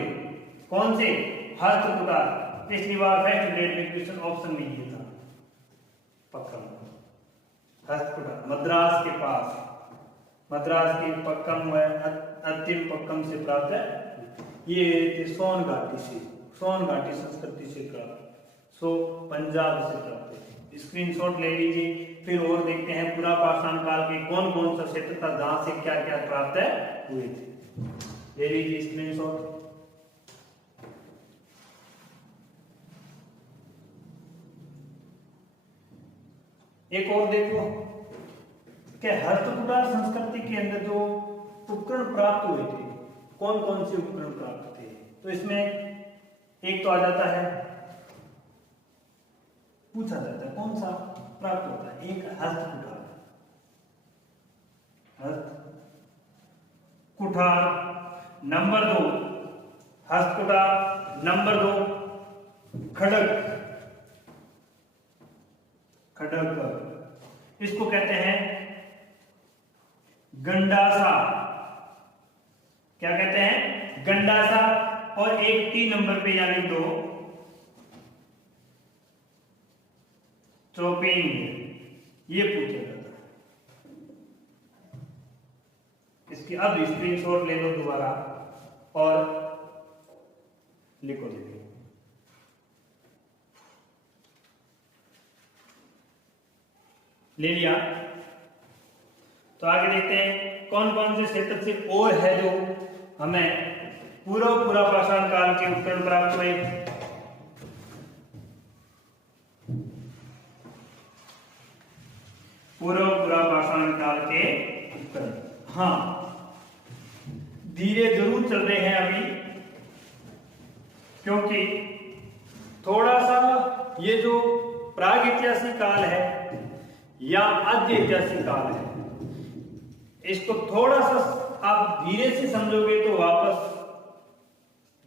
कौन से, हस्तकुटा। पिछली बार फर्स्ट ग्रेड में क्वेश्चन ऑप्शन में ये था, पक्रम हस्तकुटा मद्रास के पास, मद्रास की पक्कम व अंतिम पक्कम से प्राप्त है। ये सोन घाटी से, सोन घाटी संस्कृति से प्राप्त, सो पंजाब से प्राप्त है। स्क्रीनशॉट ले लीजिए। फिर और देखते हैं पूरा पाषाण काल के कौन कौन सा क्षेत्र था जहां से क्या क्या प्राप्त है हुए थे, ले लीजिए स्क्रीनशॉट। एक और देखो कि हस्तकुटा संस्कृति के अंदर जो उपकरण प्राप्त हुए थे, कौन कौन से उपकरण प्राप्त थे, तो इसमें एक तो आ जाता है, पूछा जाता है कौन सा प्राप्त होता है, एक हस्तकुटा, हस्तकुटा नंबर 2 हस्तकुटा, नंबर 2 खड़ग, खड़ग इसको कहते हैं गंडासा, क्या कहते हैं, गंडासा। और एक 3 नंबर पे यानी 2 चौपिंग, ये पूछा जाता है। इसकी अब स्क्रीनशॉट ले लो दोबारा और लिखो दीजिए। ले लिया, तो आगे देखते हैं कौन कौन से क्षेत्र से और है जो हमें पूरा पाषाण काल के उपकरण प्राप्त हुए। पूरा पाषाण काल के उपकरण, हाँ धीरे जरूर चल रहे हैं अभी, क्योंकि थोड़ा सा ये जो प्राग ऐतिहासिक काल है या आद्य ऐतिहासिक काल है, इसको थोड़ा सा आप धीरे से समझोगे तो वापस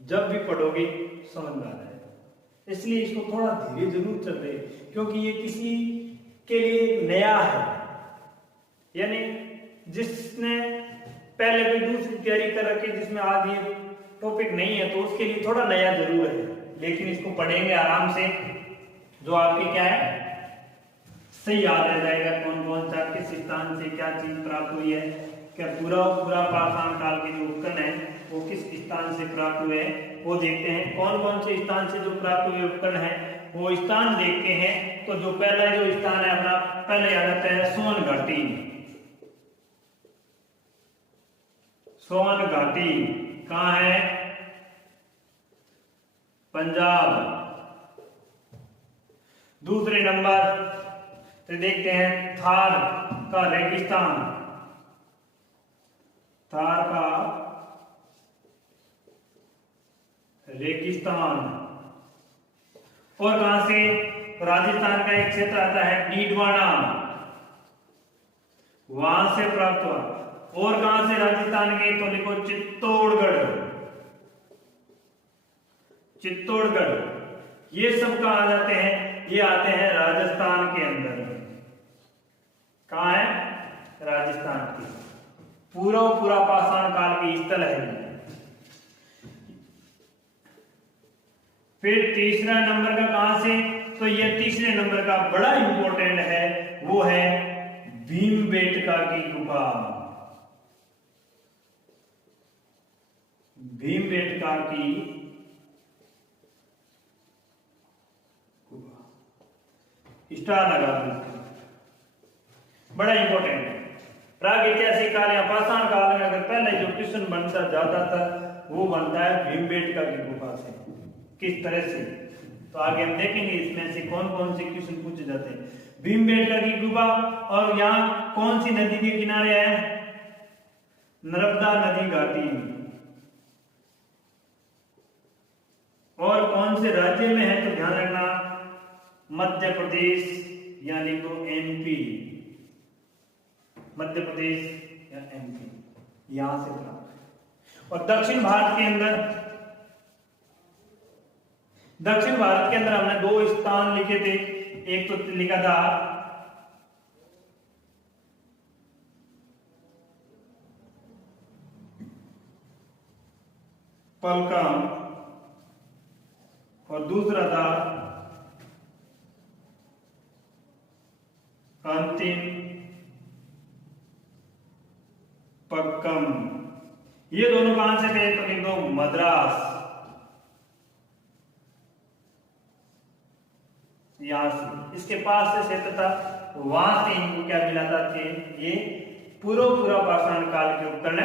जब भी पढ़ोगे समझ में आ जाएगा। इसलिए इसको थोड़ा धीरे जरूर चल रहे, क्योंकि ये किसी के लिए नया है, यानी जिसने पहले कोई दूसरी तैयारी कर रखी जिसमें आज ये टॉपिक नहीं है तो उसके लिए थोड़ा नया जरूर है, लेकिन इसको पढ़ेंगे आराम से, जो आपके क्या है सही याद रह जाएगा। कौन कौन सा किस स्थान से क्या चीज प्राप्त हुई है, क्या पूरा पाषाण काल के जो उपकरण है वो किस स्थान से प्राप्त हुए हैं, वो देखते हैं। कौन कौन से स्थान से जो प्राप्त हुए उपकरण है वो स्थान देखते हैं। तो जो पहला जो स्थान है अपना, पहले आ जाता है सोन घाटी। सोन घाटी कहाँ है, पंजाब। दूसरे नंबर तो देखते हैं थार का रेगिस्तान, थार का रेगिस्तान। और कहां से? राजस्थान का एक क्षेत्र आता है डीडवाना, वहां से प्राप्त हुआ। और कहां से राजस्थान के? तो लिखो चित्तौड़गढ़, चित्तौड़गढ़। ये सब कहां आ जाते हैं? ये आते हैं राजस्थान के अंदर। कहां है? राजस्थान के। पूरा पूरा पाषाण काल की स्थल है। फिर तीसरा नंबर का कहां से? तो ये तीसरे नंबर का बड़ा इंपॉर्टेंट है, वो है भीमबेटका की गुफा। भीमबेटका की गुफा, स्टार लगा दो, बड़ा इंपॉर्टेंट है। प्राग ऐतिहासिक काल या पाषाण काल में अगर पहले जो क्वेश्चन बनता जाता था वो बनता है भीमबेटका की गुफा से। किस तरह से? तो आगे हम देखेंगे इसमें से कौन कौन से क्वेश्चन पूछे जाते हैं। भीमबेटका की गुफा, और यहाँ कौन सी नदी के किनारे है? नर्मदा नदी घाटी। और कौन से राज्य में है? तो ध्यान रखना मध्य प्रदेश, यानी तो एमपी, मध्य प्रदेश या एमपी, यहां से प्राप्त है। और दक्षिण भारत के अंदर, दक्षिण भारत के अंदर हमने 2 स्थान लिखे थे। एक तो लिखा था पलकम, और दूसरा था अंतिम पक्कम। ये दोनों कहां से थे? तो लिख दो मद्रास, यहां से, इसके पास से क्षेत्र था, वहां से इनको क्या मिला था कि ये पूरा पाषाण काल के उपकरण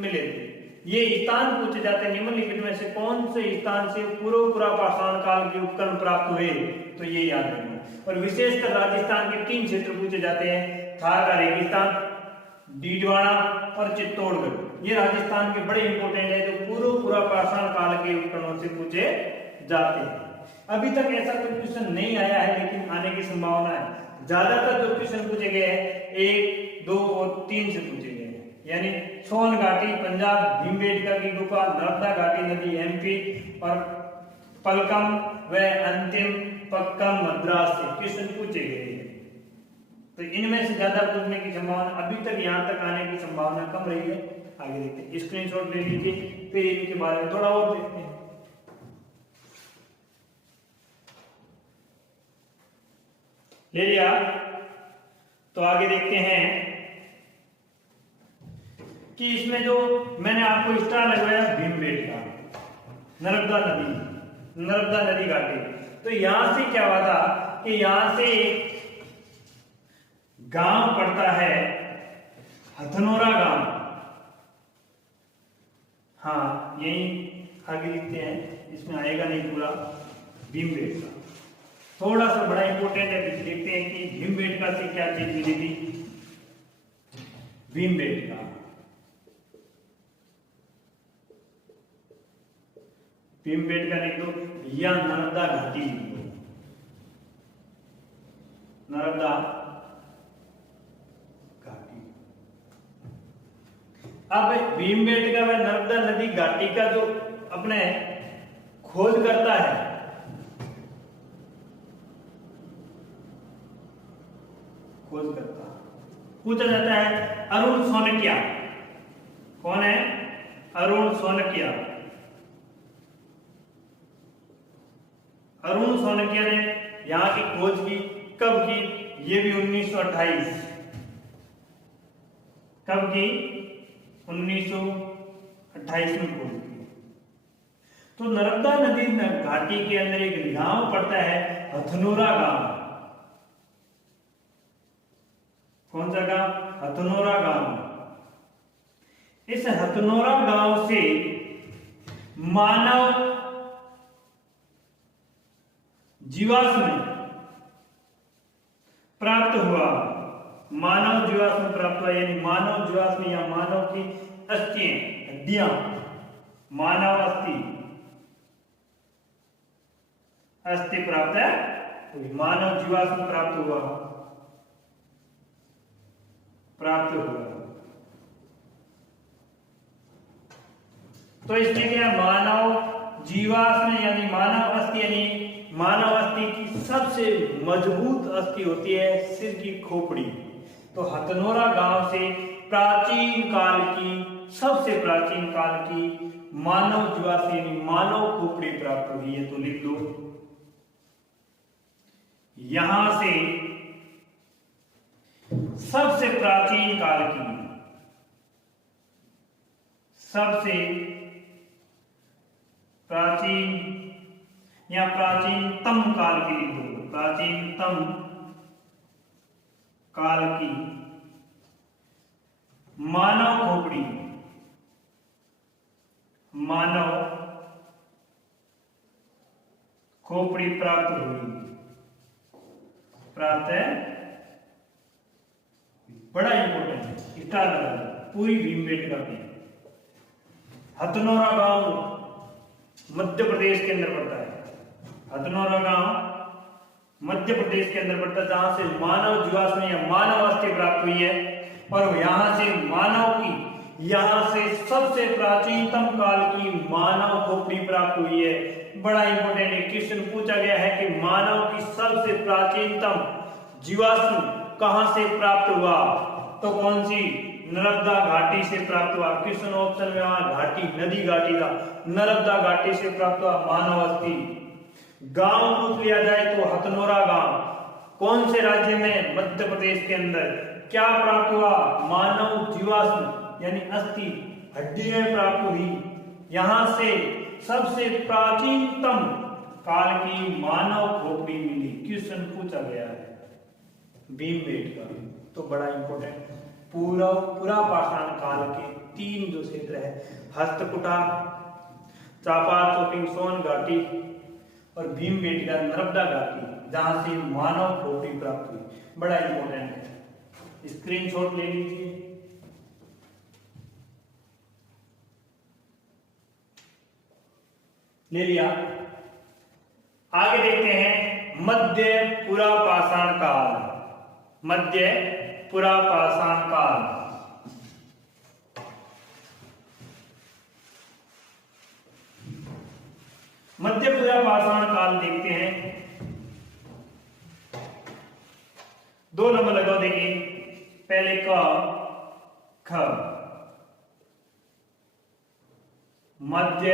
मिले थे। ये स्थान पूछे जाते हैं निम्नलिखित में से कौन से स्थान से पूरा पाषाण काल के उपकरण प्राप्त हुए? तो ये याद रखना। और विशेषकर राजस्थान के 3 क्षेत्र पूछे जाते हैं, थार का रेगिस्तान, डीडवाना और चित्तौड़गढ़। ये राजस्थान के बड़े इंपोर्टेंट है, जो पूरा पाषाण काल के उपकरणों से पूछे जाते हैं। अभी तक ऐसा कोई क्वेश्चन नहीं आया है, लेकिन आने की संभावना है। ज्यादातर जो क्वेश्चन पूछे गए हैं 1, 2 और 3 से पूछे गए हैं, यानी सोन घाटी पंजाब, भीमबेटका की गुफा, नर्मदा घाटी नदी एमपी, और पलकम व अंतिम पक्कम मद्रास से क्वेश्चन पूछे गए हैं। तो इनमें से ज्यादा पूछने की संभावना, अभी तक यहां तक आने की संभावना कम रही है। आगे देखते हैं, स्क्रीनशॉट ले लीजिए, फिर इनके बारे में थोड़ा और देखते हैं। ले लिया? तो आगे देखते हैं कि इसमें जो मैंने आपको स्टार लगवाया भीमबेटका, नर्मदा नदी घाटी। तो यहां से क्या हुआ था कि यहां से गांव पड़ता है हथनोरा गांव। हाँ, यही आगे लिखते हैं, इसमें आएगा नहीं पूरा। भीमबेटका थोड़ा सा बड़ा इंपोर्टेंट है, देखते हैं कि भीमबेटका से क्या चीज मिली थी। भीमबेटका, भीमबेटका लिख दो, या नर्मदा घाटी लिख दो, नर्मदा घाटी। अब भीमबेटका व नर्मदा नदी घाटी का जो अपने खोज करता है, खोज करता पूछा जाता है अरुण सोनकिया। कौन है? अरुण सोनकिया। अरुण सोनकिया ने यहां की खोज की। कब की? ये भी 1928। कब की? 1928 में खोज की। तो नर्मदा नदी घाटी के अंदर एक गांव पड़ता है हथनोरा गांव। कौन सा गांव? हथनोरा गांव। इस हथनोरा गांव से मानव जीवाश्म प्राप्त हुआ, मानव जीवाश्म प्राप्त हुआ, यानी मानव जीवाश्म या मानव की अस्थियां, हड्डियां, मानव अस्थि प्राप्त हुई, मानव जीवाश्म प्राप्त हुआ। तो इसमें क्या, मानव जीवाश्म यानी मानव अस्थि, यानी मानव अस्थि की सबसे मजबूत अस्थि होती है सिर की खोपड़ी। तो हथनोरा गांव से प्राचीन काल की, सबसे प्राचीन काल की मानव जीवाश्म यानी मानव खोपड़ी प्राप्त हुई है। तो लिख लो, यहां से सबसे प्राचीन काल की, सबसे प्राचीन या प्राचीनतम काल की लिख दो, प्राचीनतम काल की मानव खोपड़ी, मानव खोपड़ी प्राप्त हुई, प्राप्त है, बड़ा इंपॉर्टेंट है, स्टार लगा पूरी भीमबेटका की। हथनोरा गांव मध्य प्रदेश के अंदर पड़ता है, हथनोरा गांव मध्य प्रदेश के अंदर पड़ता है, जहां से मानव जीवाश्म या मानव अस्थि प्राप्त हुई है। और यहां से मानव की, यहां से सबसे प्राचीनतम काल की मानव खोपड़ी प्राप्त हुई है। बड़ा इंपॉर्टेंट है, क्वेश्चन पूछा गया है कि मानव की सबसे प्राचीनतम जीवाश्म कहां से प्राप्त हुआ, तो कौन सी, नर्मदा घाटी से प्राप्त हुआ। क्वेश्चन ऑप्शन में वहां घाटी, नदी घाटी का, नर्मदा घाटी से प्राप्त हुआ मानव अस्थि। गांव पूछ लिया जाए तो हथनोरा गांव कौन से राज्य में, मध्य प्रदेश के अंदर, क्या प्राप्त हुआ, मानव जीवाश्म यानी अस्थि, हड्डियां प्राप्त हुई। यहां से सबसे प्राचीनतम काल की मानव खोपड़ी मिली। क्वेश्चन पूछा गया है भीमबेटका, तो बड़ा इंपॉर्टेंट। पूरा पाषाण काल के 3 जो क्षेत्र है, हस्तकुटा, चापार चोपिंग सोन घाटी और भीमबेटका नर्मदा घाटी, जहां से मानव खोपड़ी प्राप्त हुई, बड़ा इंपॉर्टेंट है, स्क्रीनशॉट ले लीजिए। ले लिया। आगे देखते हैं मध्य पुरा पाषाण काल, मध्य पुरा पाषाण काल। मध्य पुरा पाषाण काल देखते हैं, 2 नंबर लगाओ, देखिए पहले क ख, मध्य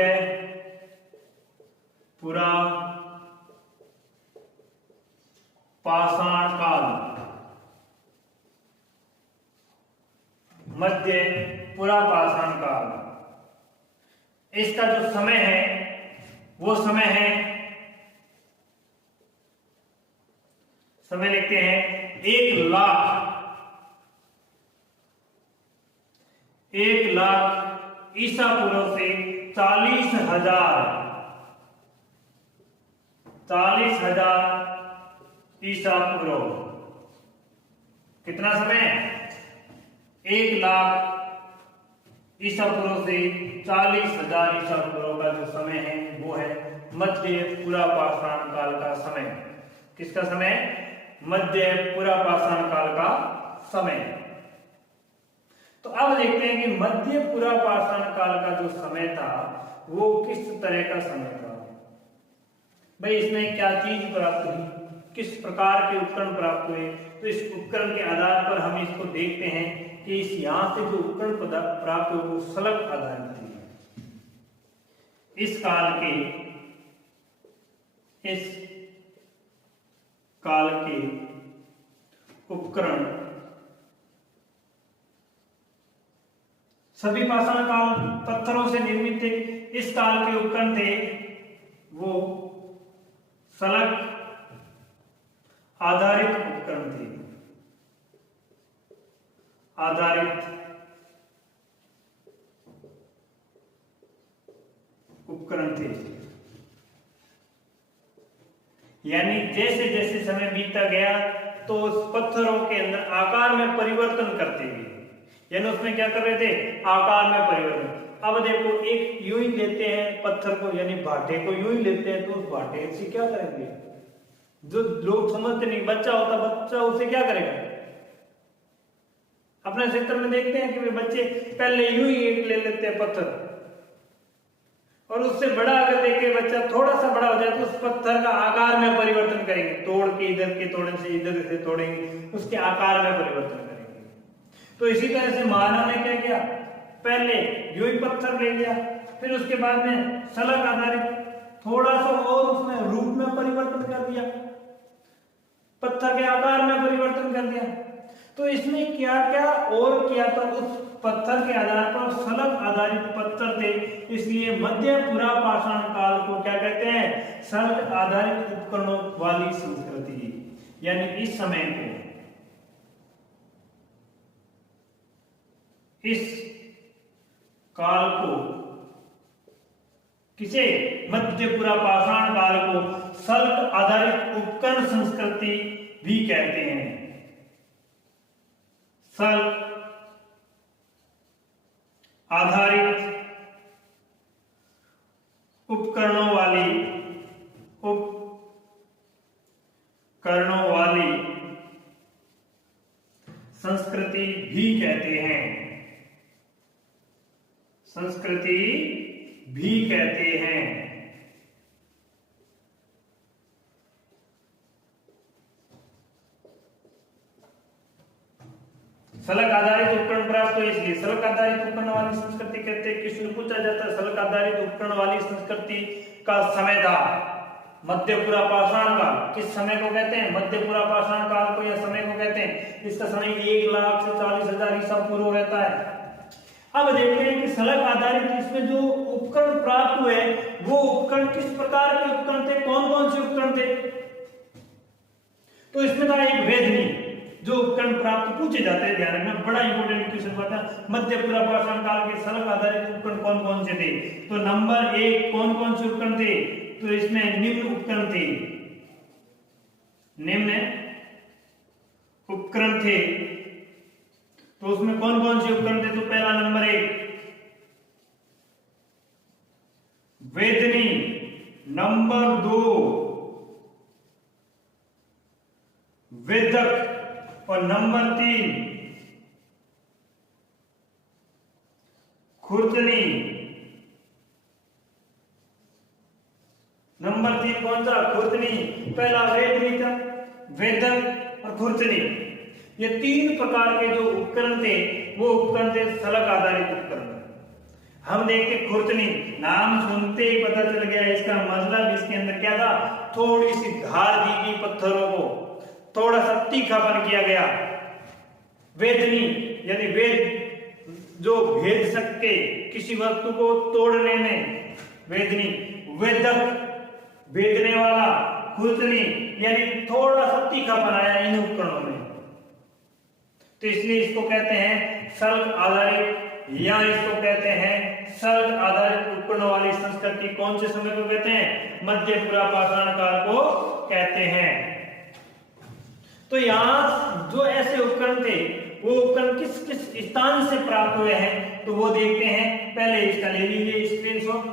पुरा पाषाण काल, मध्य पुरा पाषाण काल। इसका जो समय है वो समय है, समय लिखते हैं 1,00,000 ईसा पूर्व से 40,000 ईसा पूर्व। कितना समय, 1,00,000 ईसा पूर्व से 40,000 ईसा पूर्व का जो समय है वो है मध्य पुरा पाषाण काल का समय। किसका समय, मध्य पुरा पाषाण काल का समय। तो अब देखते हैं कि मध्य पुरा पाषाण काल का जो समय था वो किस तरह का समय था। भाई इसमें क्या चीज प्राप्त हुई, किस प्रकार के उपकरण प्राप्त हुए, तो इस उपकरण के आधार पर हम इसको देखते हैं कि इस यहां से जो उपकरण प्राप्त हुए वो सलग आधारित थे। इस काल के उपकरण सभी पाषाण काल पत्थरों से निर्मित थे। इस काल के उपकरण थे वो सलग आधारित उपकरण थे, आधारित उपकरण थे। यानी जैसे जैसे समय बीतता गया तो उस पत्थरों के अंदर आकार में परिवर्तन करते गए, यानी उसमें क्या कर रहे थे, आकार में परिवर्तन। अब देखो एक यूं ही लेते हैं पत्थर को, यानी भाटे को यूं ही लेते हैं, तो उस भाटे से क्या करेंगे, जो लोग समझते नहीं, बच्चा होता, बच्चा उसे क्या करेगा, अपने क्षेत्र में देखते हैं कि वे बच्चे पहले यूं ही एक ले लेते हैं पत्थर, और उससे बड़ा अगर देखे बच्चा थोड़ा सा बड़ा हो जाए तो उस पत्थर का आकार में परिवर्तन करेंगे, तोड़ के इधर के तोड़ने से इधर से तोड़ेंगे, उसके आकार में परिवर्तन करेंगे। तो इसी तरह से मानव ने क्या किया, पहले यूं ही पत्थर ले लिया, फिर उसके बाद में सलग आधारित थोड़ा सा और उसमें रूप में परिवर्तन कर दिया, पत्थर के आकार में परिवर्तन कर दिया। तो इसमें क्या क्या और किया, तो उस पत्थर के आधार पर सलग आधारित पत्थर थे, इसलिए मध्य पुरा पाषाण काल को क्या कहते हैं, सलग आधारित उपकरणों वाली संस्कृति, यानी इस समय को, इस काल को, किसे, मध्य पुरा पाषाण काल को सल्क आधारित उपकरण संस्कृति भी कहते हैं। सल्क आधारित उपकरणों वाली संस्कृति भी कहते हैं, संस्कृति भी कहते हैं। सलग आधारित उपकरण प्राप्त हो, इसलिए सलग आधारित उपकरण वाली संस्कृति कहते हैं। क्वेश्चन पूछा जाता है सलग आधारित उपकरण वाली संस्कृति का समय था मध्यपुरा पाषाण काल, किस समय को कहते हैं, मध्यपुरा पाषाण काल को या समय को कहते हैं। इसका समय 1,00,000 से 40,000 ईसा पूर्व रहता है। अब देखते हैं कि सलग आधारित इसमें जो उपकरण प्राप्त हुए वो उपकरण किस प्रकार के उपकरण थे, कौन कौन से उपकरण थे। तो इसमें था एक वेदनी, जो उपकरण प्राप्त पूछे जाते हैं, ध्यान रखना, बड़ा इंपॉर्टेंट क्वेश्चन था। मध्यपुरा पाषाण काल के सलग आधारित उपकरण कौन कौन से थे, तो नंबर 1 कौन कौन से उपकरण थे, तो इसमें निम्न उपकरण थे, निम्न उपकरण थे। तो उसमें कौन कौन से उपकरण थे, तो पहला नंबर 1 वेदनी, नंबर 2 वेदक, और नंबर 3 खुरचनी। नंबर 3 कौन सा, खुरचनी। पहला वेदनी था, वेदक और खुरचनी, ये 3 प्रकार के जो उपकरण थे वो उपकरण थे सलग आधारित उपकरण। हम देखते खुरचनी, नाम सुनते ही पता चल गया इसका मतलब, इसके अंदर क्या था, थोड़ी सी धार दी गई पत्थरों को, थोड़ा सा तीखापन किया गया। वेदनी यानी वेद जो भेद सके किसी वस्तु को तोड़ने में, वेदनी। वेदक भेदने वाला, खुरचनी यानी थोड़ा सा तीखापन आया इन उपकरणों में, तो इसलिए इसको कहते हैं सल्क आधारित, या इसको कहते हैं सल्क आधारित उपकरणों वाली संस्कृति। कौन से समय को कहते हैं, मध्यपुरा पाषाण काल को कहते हैं। तो यहां जो ऐसे उपकरण थे वो उपकरण किस किस स्थान से प्राप्त हुए हैं, तो वो देखते हैं। पहले इसका ले लीजिए स्क्रीनशॉट,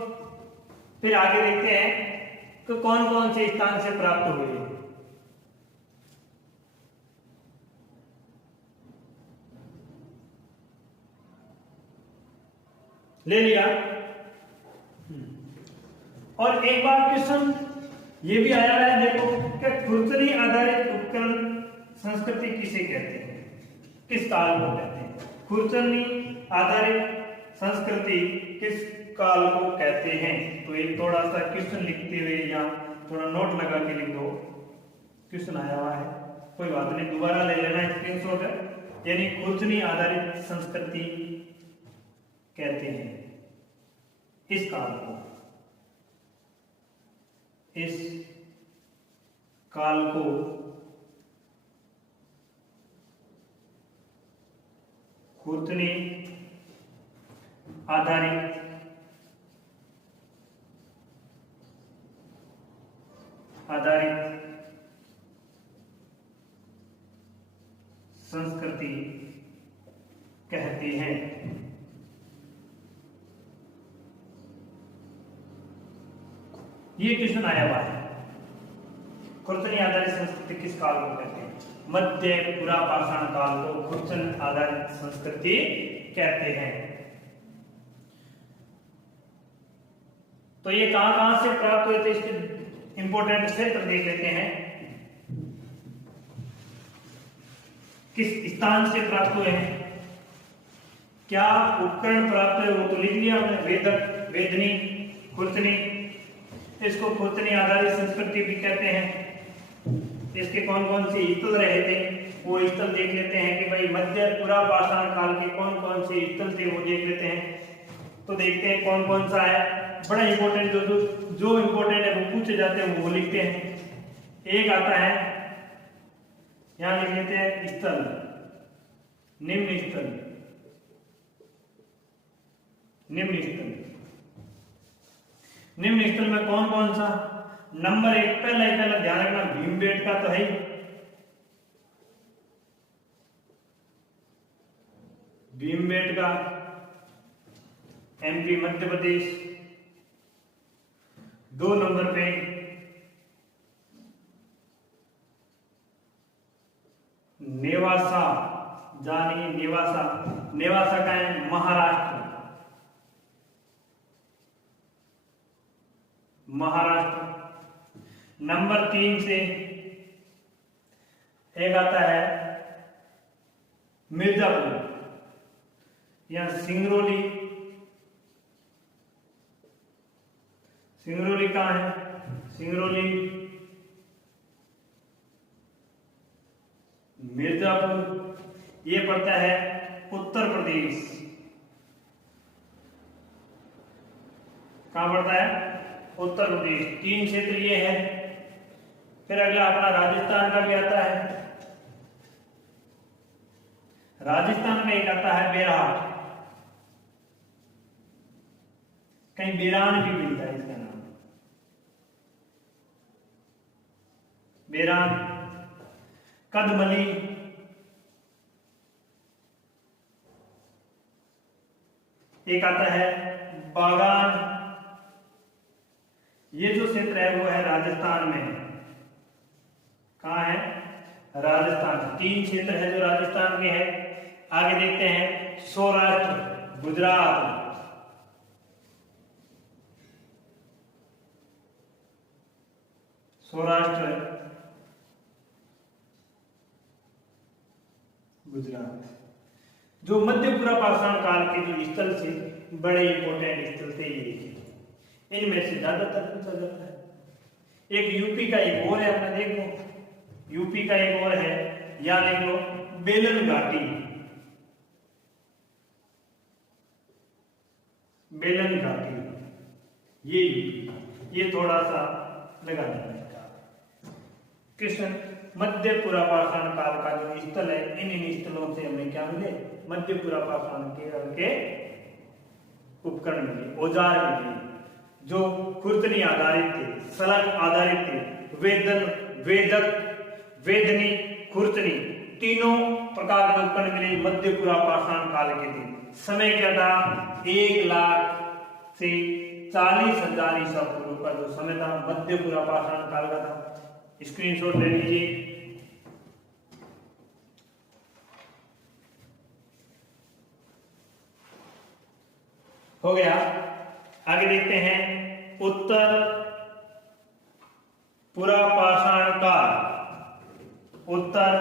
फिर आगे देखते हैं कि कौन कौन से स्थान से प्राप्त हुए हैं। ले लिया। और एक बार क्वेश्चन ये भी आया है, देखो कि खुरचनी आधारित उपकरण संस्कृति किसे कहते हैं, किस काल को कहते हैं। खुरचनी आधारित संस्कृति किस काल को कहते हैं। तो एक थोड़ा सा क्वेश्चन लिखते हुए यहाँ थोड़ा नोट लगा के लिख दो, क्वेश्चन आया हुआ है, कोई बात नहीं, दोबारा ले लेना स्क्रीनशॉट है। यानी खुरचनी आधारित संस्कृति कहते हैं इस काल को, इस काल को खुरचनी आधारित संस्कृति कहते हैं। ये क्वेश्चन आया हुआ है, खुरचनी आधारित संस्कृति किस काल को कहते हैं? मध्य पुरा पाषाण काल को खुरचन आधारित संस्कृति कहते हैं। तो ये कहां से प्राप्त हुए थे, इसके इंपोर्टेंट क्षेत्र देख लेते हैं। किस स्थान से प्राप्त हुए हैं, क्या उपकरण प्राप्त हुए वो तो लिख लिया हमने, वेदक, वेदनी, खुरचनी। इसको खुरचनी आधारित संस्कृति भी कहते हैं। इसके कौन कौन से स्थल रहे थे वो स्थल देख लेते हैं कि भाई मध्य पुरा पाषाण काल के कौन कौन से स्थल थे वो देख लेते हैं। तो देखते हैं कौन कौन सा है, बड़ा इंपॉर्टेंट जो इंपॉर्टेंट है वो पूछे जाते हैं वो लिखते हैं। एक आता है, यहां लिख लेते हैं स्थल, निम्न स्थल, निम्न स्थल। निम्न स्थल में कौन कौन सा? नंबर 1 पहला ध्यान रखना, भीमबेटका तो है ही, भीमबेटका एमपी मध्य प्रदेश। 2 नंबर पे नेवासा, जानिए नेवासा, नेवासा का है महाराष्ट्र, महाराष्ट्र। नंबर 3 से एक आता है मिर्जापुर या सिंगरौली। सिंगरौली कहां है? सिंगरौली, मिर्जापुर, ये पड़ता है उत्तर प्रदेश। कहां पड़ता है? उत्तर प्रदेश। 3 क्षेत्र ये है। फिर अगला अपना राजस्थान का भी आता है। राजस्थान में एक आता है बेराट, कहीं बेरान भी मिलता है इसका नाम, बेरान। कदमली, एक आता है बागान। ये जो क्षेत्र है वो है राजस्थान में। कहां है? राजस्थान। 3 क्षेत्र है जो राजस्थान के हैं। आगे देखते हैं सौराष्ट्र, गुजरात। सौराष्ट्र, गुजरात। जो मध्यपुरा पाषाण काल के जो स्थल थे, बड़े इंपोर्टेंट स्थल थे ये, इनमें से ज्यादातर पूछा जाता है। एक यूपी का एक और है, अपना देख लो, यूपी का एक और है, या देख लो बेलन घाटी, बेलन घाटी, ये यूपी। ये थोड़ा सा लगा देना इसका क्वेश्चन। मध्यपुरा पाषाण काल का जो स्थल है, इन स्थलों से हमें क्या मिले? मध्यपुरा पाषाण के उपकरण मिले, औजार मिले, जो खुरचनी आधारित थे, सलग आधारित थे। वेदन, वेदक, वेदनी, खुरचनी, तीनों प्रकार के उपकरण मिले मध्यपुरा पाषाण काल के थे। समय क्या था? 1 लाख से 40,000 ईसा पूर्व का जो समय था मध्यपुरा पाषाण काल का था। स्क्रीनशॉट ले लीजिए। हो गया। आगे देखते हैं उत्तर पुरा पाषाण काल, उत्तर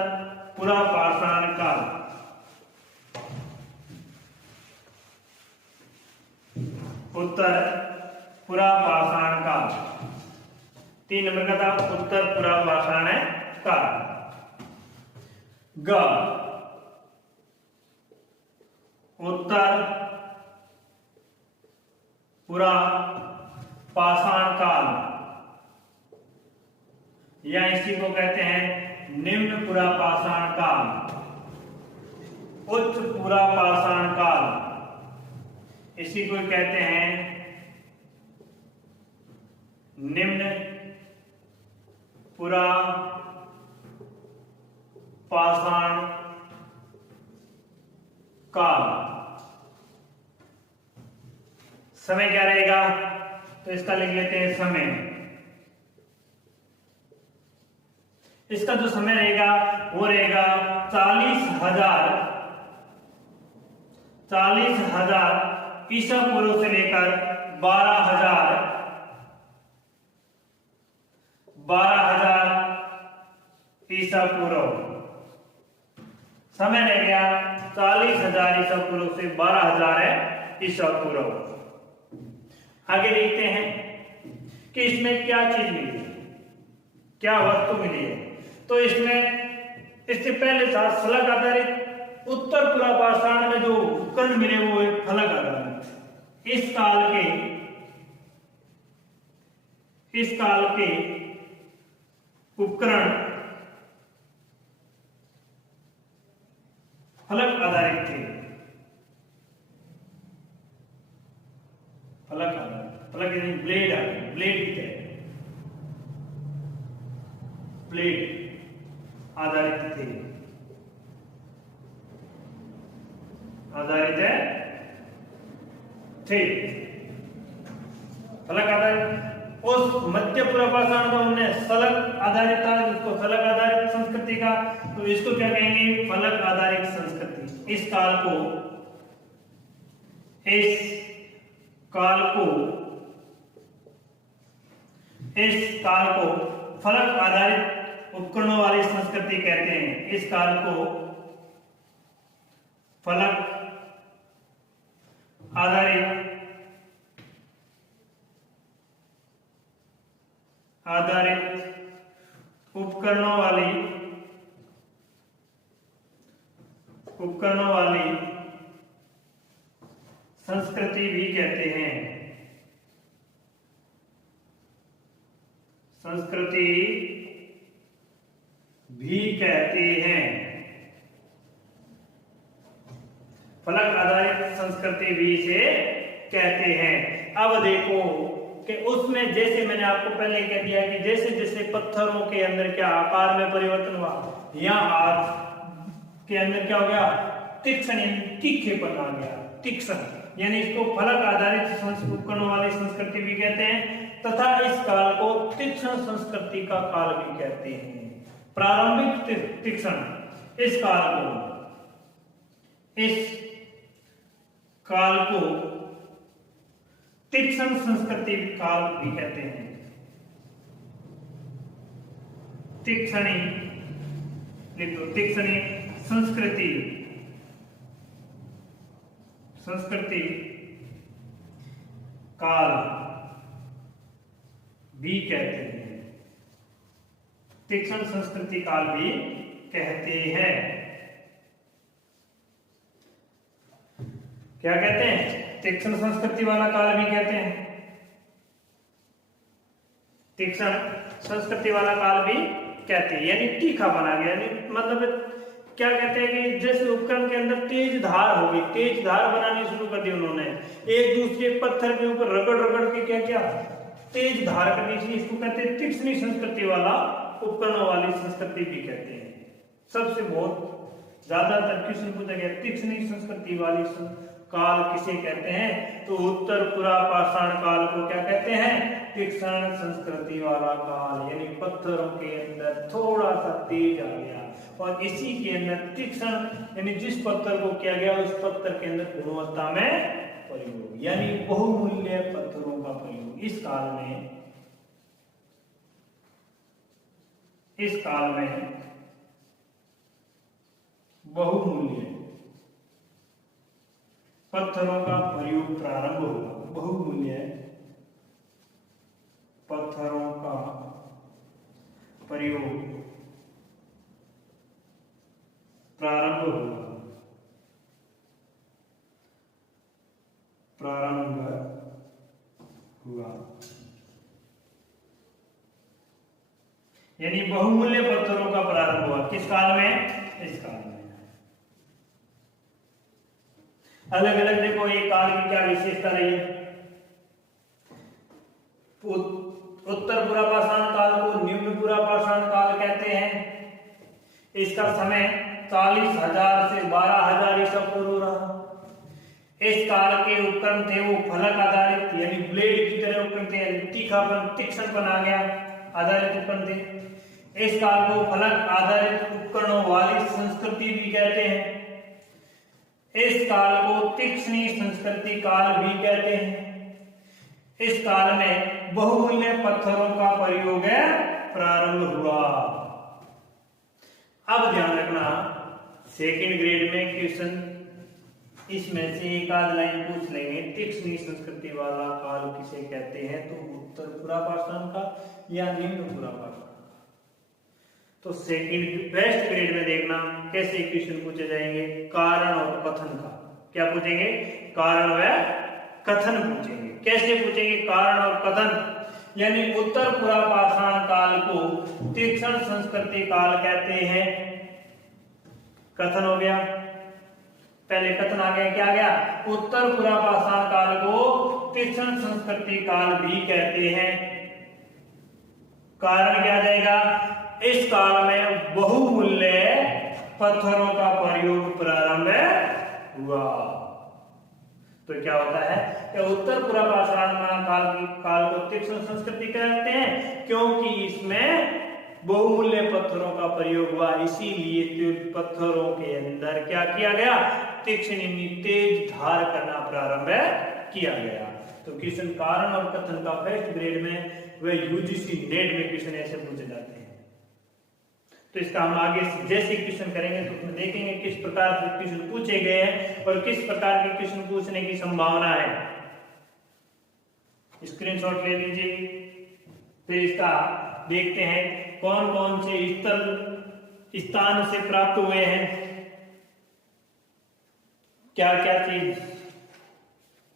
पुरा पाषाण काल। उत्तर पुरा पाषाण काल 3 नंबर का था, उत्तर पुरा पाषाण काल। ग, उत्तर पुरा पाषाण काल, या इसी को कहते हैं निम्न पुरा पाषाण काल, उच्च पुरा पाषाण काल, इसी को कहते हैं निम्न पुरा पाषाण काल। समय क्या रहेगा, तो इसका लिख लेते हैं समय। इसका जो समय रहेगा वो रहेगा 40,000 ईसा पूर्व से लेकर 12,000 ईसा पूर्व। समय रह गया 40,000 ईसा पूर्व से 12,000 ईसा पूर्व। आगे देखते हैं कि इसमें क्या चीज मिली, क्या वस्तु मिली है। तो इसमें इससे पहले था फलक आधारित। उत्तर पुरापाषाण में जो उपकरण मिले वो है फलक आधारित। इस काल के उपकरण फलक आधारित थे। फलक आधारित, फलक यानी ब्लेड आधारित, ब्लेड आधारित थे। फलक आधारित। उस मध्य पुरापाषाण को हमने फलक आधारित था, जिसको फलक आधारित संस्कृति का, तो इसको क्या कहेंगे, फलक आधारित संस्कृति। इस काल को फलक आधारित उपकरणों वाली संस्कृति कहते हैं। इस काल को फलक आधारित उपकरणों वाली संस्कृति भी कहते हैं। फलक आधारित संस्कृति भी इसे कहते हैं। अब देखो कि उसमें जैसे मैंने आपको पहले कह दिया कि जैसे जैसे पत्थरों के अंदर क्या आकार में परिवर्तन हुआ, यहाँ आज के अंदर क्या हो गया, तीक्ष्ण यानी तीखेपन आ गया, तीक्ष्ण, यानी इसको फलक आधारित उपकरणों वाली संस्कृति भी कहते हैं तथा इस काल को तीक्ष्ण संस्कृति का काल भी कहते हैं। प्रारंभिक तीक्ष्ण, इस काल को तीक्ष्ण संस्कृति काल भी कहते हैं। तीक्ष्णी संस्कृति काल भी कहते हैं। तीक्ष्ण संस्कृति काल भी कहते हैं। क्या कहते हैं, तीक्ष्ण संस्कृति वाला काल भी कहते हैं। तीक्ष्ण संस्कृति वाला काल भी कहते हैं, यानी तीखा बना गया, यानी मतलब क्या कहते हैं कि जैसे उपकरण के अंदर तेज धार होगी, तेज धार बनानी शुरू कर दी उन्होंने, एक दूसरे पत्थर के ऊपर रगड़ के क्या तेज धार करनी चाहिए, इसको कहते हैं तीक्ष्ण संस्कृति वाला उपकरणों वाली संस्कृति भी कहते हैं। सबसे बहुत ज्यादातर क्वेश्चन पूछा गया तीक्ष्ण संस्कृति वाली काल किसे कहते हैं, तो उत्तर पुरापाषाण काल को क्या कहते हैं, तीक्ष्ण संस्कृति वाला काल, यानी पत्थरों के अंदर थोड़ा सा तेज आ गया और इसी के अंदर तीक्ष्ण यानी जिस पत्थर को किया गया उस पत्थर के अंदर गुणवत्ता में प्रयोग, यानी बहुमूल्य पत्थरों का प्रयोग इस काल में बहुमूल्य पत्थरों का प्रयोग प्रारंभ हुआ। बहुमूल्य पत्थरों का प्रयोग प्रारंभ हुआ, यानी बहुमूल्य पत्थरों का प्रारंभ हुआ किस काल में, इस काल में। अलग अलग देखो ये काल की क्या विशेषता रही है। उत्तर पुरापाषाण काल को निम्न पुरापाषाण काल कहते हैं। इसका समय 40,000 से 12,000 ईसा पूर्व रहा। इस काल के उपकरण थे वो फलक आधारित यानी ब्लेड की तरह उपकरण थे, तीखापन तीक्ष्णपन आ गया आधारित उपकरण थे। इस काल को फलक आधारित उपकरणों वाली संस्कृति भी कहते हैं। इस काल को तीक्ष्णी संस्कृति काल भी कहते हैं। इस काल में बहुमूल्य पत्थरों का प्रयोग प्रारंभ हुआ। अब ध्यान रखना, सेकंड ग्रेड में क्वेश्चन इसमें से एक आध लाइन पूछ लेंगे। तीक्ष्णी संस्कृति वाला काल किसे कहते हैं? तो उत्तर पुरापाषाण का या निम्न पुरापाषाण का। तो सेकंड फर्स्ट ग्रेड में देखना कैसे क्वेश्चन पूछे जाएंगे, कारण और कथन का। क्या पूछेंगे? कारण व कथन पूछेंगे। कैसे पूछेंगे? कारण और कथन। यानी उत्तर पुरापाषाण काल को तीक्ष्ण संस्कृति काल कहते हैं। कथन हो गया, पहले कथन आ गया, क्या आ गया? उत्तर पुरापाषाण काल को तीक्ष्ण संस्कृति काल भी कहते हैं। कारण क्या आ जाएगा? इस काल में बहुमूल्य पत्थरों का प्रयोग प्रारंभ हुआ। तो क्या होता है कि उत्तर पुरापाषाण काल को तीक्ष्ण संस्कृति कहते हैं क्योंकि इसमें बहुमूल्य पत्थरों का प्रयोग हुआ, इसीलिए पत्थरों के अंदर क्या किया गया? तीक्ष्ण तेज धार करना प्रारंभ किया गया। तो क्वेश्चन कारण और कथन का फर्स्ट ग्रेड में वे यूजीसी नेट में क्वेश्चन ऐसे पूछे जाते हैं। तो इसका हम आगे जैसे क्वेश्चन करेंगे तो उसमें देखेंगे किस प्रकार से क्वेश्चन पूछे गए हैं और किस प्रकार के क्वेश्चन पूछने की संभावना है। स्क्रीनशॉट ले लीजिए। फिर इसका देखते हैं कौन कौन से स्थल स्थान से प्राप्त हुए हैं, क्या क्या चीज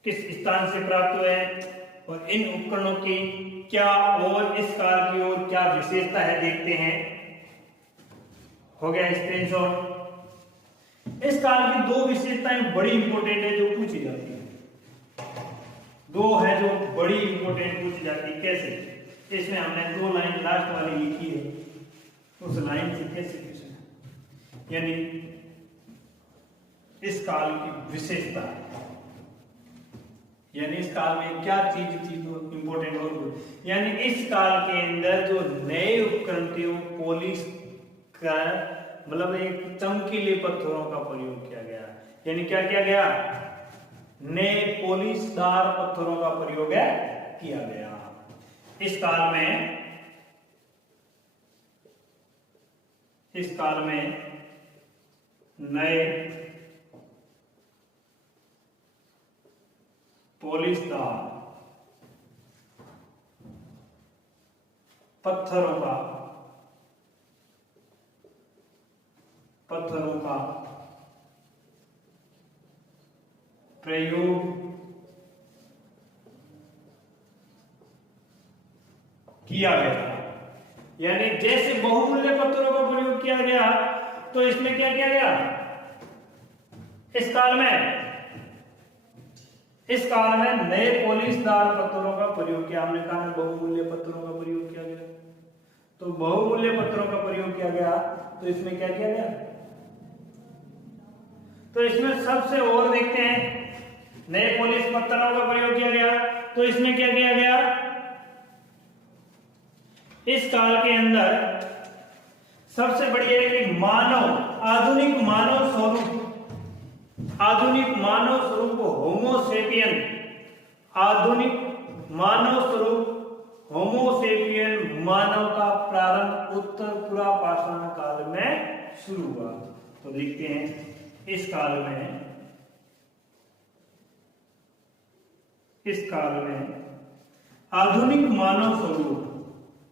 किस स्थान से प्राप्त हुए हैं और इन उपकरणों की क्या और इस काल की और क्या विशेषता है देखते हैं। हो गया स्क्रीनशॉट। इस काल की दो विशेषताएं बड़ी इंपॉर्टेंट है जो पूछी जाती है। दो है जो बड़ी इंपॉर्टेंट पूछी जाती है। कैसे? इसमें हमने दो लाइन लास्ट वाली लिखी है, उस लाइन से कैसे क्वेश्चन, यानी इस काल की विशेषता, यानी इस काल में क्या चीज थी जो इंपॉर्टेंट हो, यानी इस काल के अंदर जो नए उपकरण थे वो पॉलिश का मतलब एक चमकीले पत्थरों का प्रयोग किया गया। यानी क्या किया गया? नए पॉलिशदार पत्थरों का प्रयोग किया गया। इस काल में नए पॉलिशदार पत्थरों का प्रयोग किया गया। यानी जैसे बहुमूल्य पत्थरों का प्रयोग किया गया तो इसमें क्या किया गया? इस काल में नए पॉलिशदार पत्थरों का प्रयोग किया। हमने कहा बहुमूल्य पत्थरों का प्रयोग किया गया, तो बहुमूल्य पत्थरों का प्रयोग किया गया तो इसमें क्या किया गया? तो इसमें सबसे और देखते हैं नए पॉलिश पत्थरों का प्रयोग किया गया तो इसमें क्या किया गया? इस काल के अंदर सबसे बड़ी है कि आधुनिक मानव स्वरूप होमोसेपियन, आधुनिक मानव स्वरूप होमोसेपियन मानव का प्रारंभ उत्तर पुरापाषाण काल में शुरू हुआ। तो देखते हैं इस काल में आधुनिक मानव स्वरूप होमोसेपियन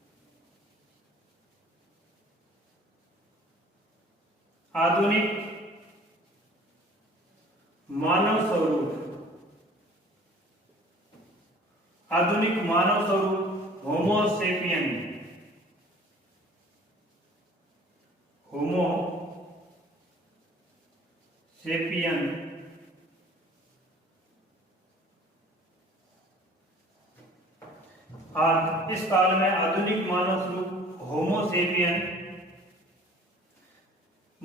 इस काल में आधुनिक मानव स्वरूप होमोसेपियन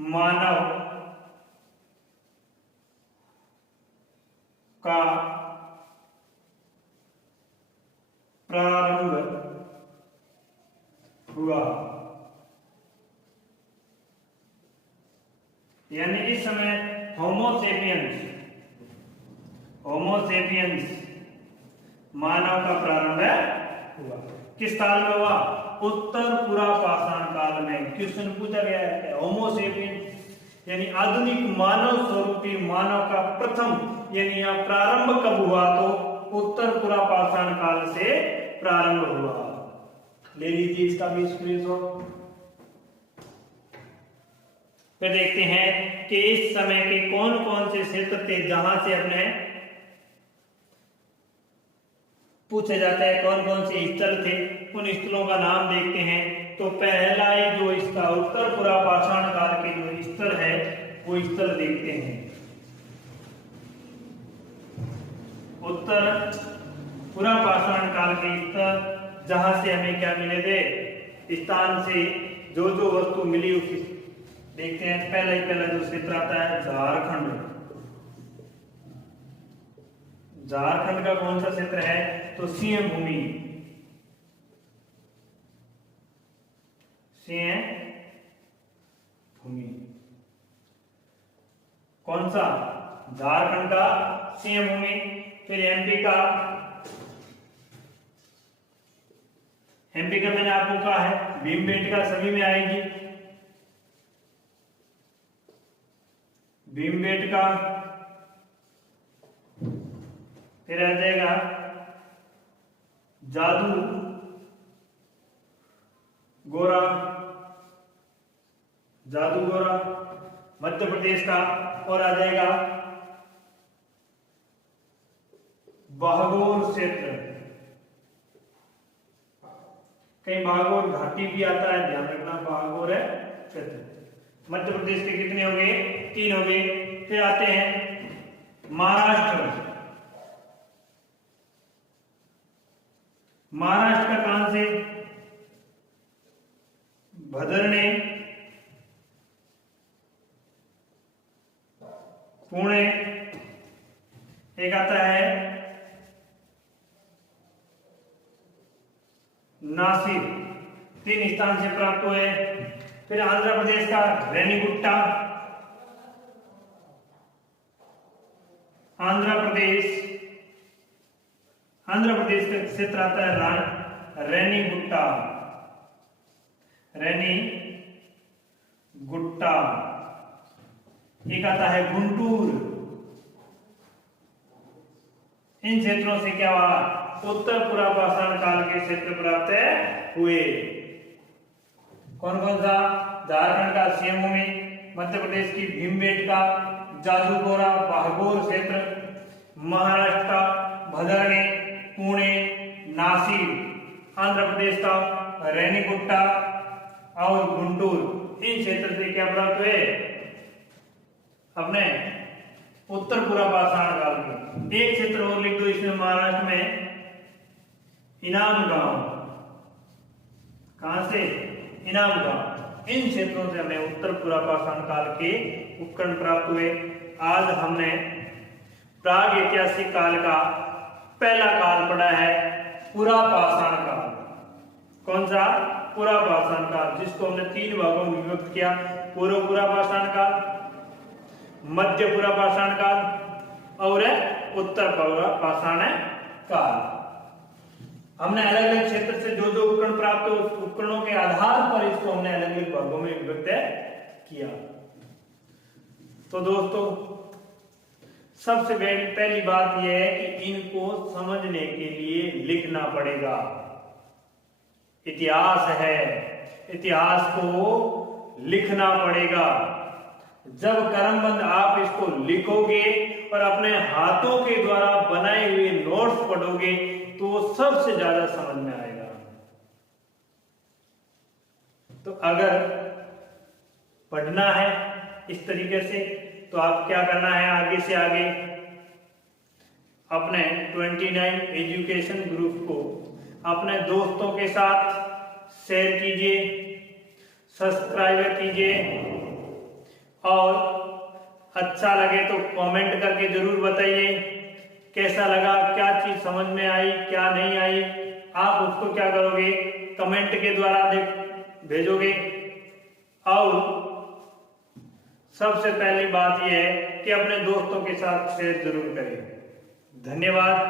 मानव का प्रारंभ हुआ। यानी इस समय होमोसेपियंस मानव का प्रारंभ हुआ। किस काल में हुआ? उत्तर पुरा पाषाण काल में। क्वेश्चन पूछा गया है होमोसेपियंस यानी आधुनिक मानव स्वरूपी मानव का प्रथम यानी यहाँ प्रारंभ कब हुआ? तो उत्तर पुरा पाषाण काल से प्रारंभ हुआ। ले लीजिए इसका भी स्क्रीनशॉट। फिर देखते हैं कि इस समय के कौन कौन से क्षेत्र थे जहां से अपने पूछा जाता है कौन कौन से स्थल थे। उन स्थलों का नाम देखते हैं। तो पहला ही जो इसका उत्तर पुरा पाषाण काल के जो स्थल है वो स्थल देखते हैं। उत्तर पुरा पाषाण काल के स्थल जहां से हमें क्या मिले थे? स्थान से जो जो वस्तु मिली उसकी देखते हैं। पहला जो क्षेत्र आता है झारखंड। झारखंड का कौन सा क्षेत्र है? तो सिंह भूमि। कौन सा? झारखंड का सिंह भूमि। फिर एमपी का मैंने आपको कहा है भीमबेटका सभी में आएगी। भीमबेटका। फिर आ जाएगा जादू गोरा मध्य प्रदेश का। और आ जाएगा बागोर क्षेत्र। कहीं बागोर घाटी भी आता है, ध्यान रखना बागोर है क्षेत्र। मध्य प्रदेश के कितने हो गए? 3 हो गए। फिर आते हैं महाराष्ट्र का कहां से? भदरणे, पुणे। एक आता है नासिक। 3 स्थान से प्राप्त हुए। फिर आंध्र प्रदेश का रेनीगुट्टा। आंध्र प्रदेश का क्षेत्र आता है रेनीगुट्टा। एक आता है गुंटूर। इन क्षेत्रों से क्या हुआ? उत्तर पुरा पाषाण काल के क्षेत्र प्राप्त हुए। कौन कौन सा? झारखंड का सिंह भूमि, मध्य प्रदेश की भीमबेटका, जादूगोरा बागोर क्षेत्र, महाराष्ट्र का भदरणे, पुणे, नासिक, आंध्र प्रदेश का रेनीगुट्टा और गुंटूर। इन क्षेत्र से क्या प्राप्त हुए? अपने उत्तर पुरा पाषाण काल के। एक क्षेत्र और लिख दो इसमें, महाराष्ट्र में इनाम गांव। कहां से? इनाम गांव। इन क्षेत्रों से हमें उत्तर पुरा पाषाण काल के उपकरण प्राप्त हुए। आज हमने प्राग ऐतिहासिक काल का पहला काल पढ़ा है पुरा पाषाण काल। कौन सा? पुरा पाषाण काल, जिसको हमने 3 भागों में विभक्त किया। पूर्व पुरा पाषाण काल, मध्य पुरा पाषाण काल और उत्तर पुरा पाषाण काल। हमने अलग अलग क्षेत्र से जो जो उपकरण प्राप्त हो उस उपकरणों के आधार पर इसको हमने अलग अलग भागों में विभक्त किया। तो दोस्तों सबसे पहली बात यह है कि इनको समझने के लिए लिखना पड़ेगा। इतिहास है, इतिहास को लिखना पड़ेगा। जब क्रमबद्ध आप इसको लिखोगे और अपने हाथों के द्वारा बनाए हुए नोट्स पढ़ोगे तो सबसे ज्यादा समझ में आएगा। तो अगर पढ़ना है इस तरीके से तो आप क्या करना है? आगे से आगे अपने 29 एजुकेशन ग्रुप को अपने दोस्तों के साथ शेयर कीजिए, सब्सक्राइब कीजिए और अच्छा लगे तो कमेंट करके जरूर बताइए कैसा लगा, क्या चीज समझ में आई, क्या नहीं आई। आप उसको क्या करोगे, कमेंट के द्वारा भेजोगे। और सबसे पहली बात यह है कि अपने दोस्तों के साथ शेयर जरूर करें। धन्यवाद।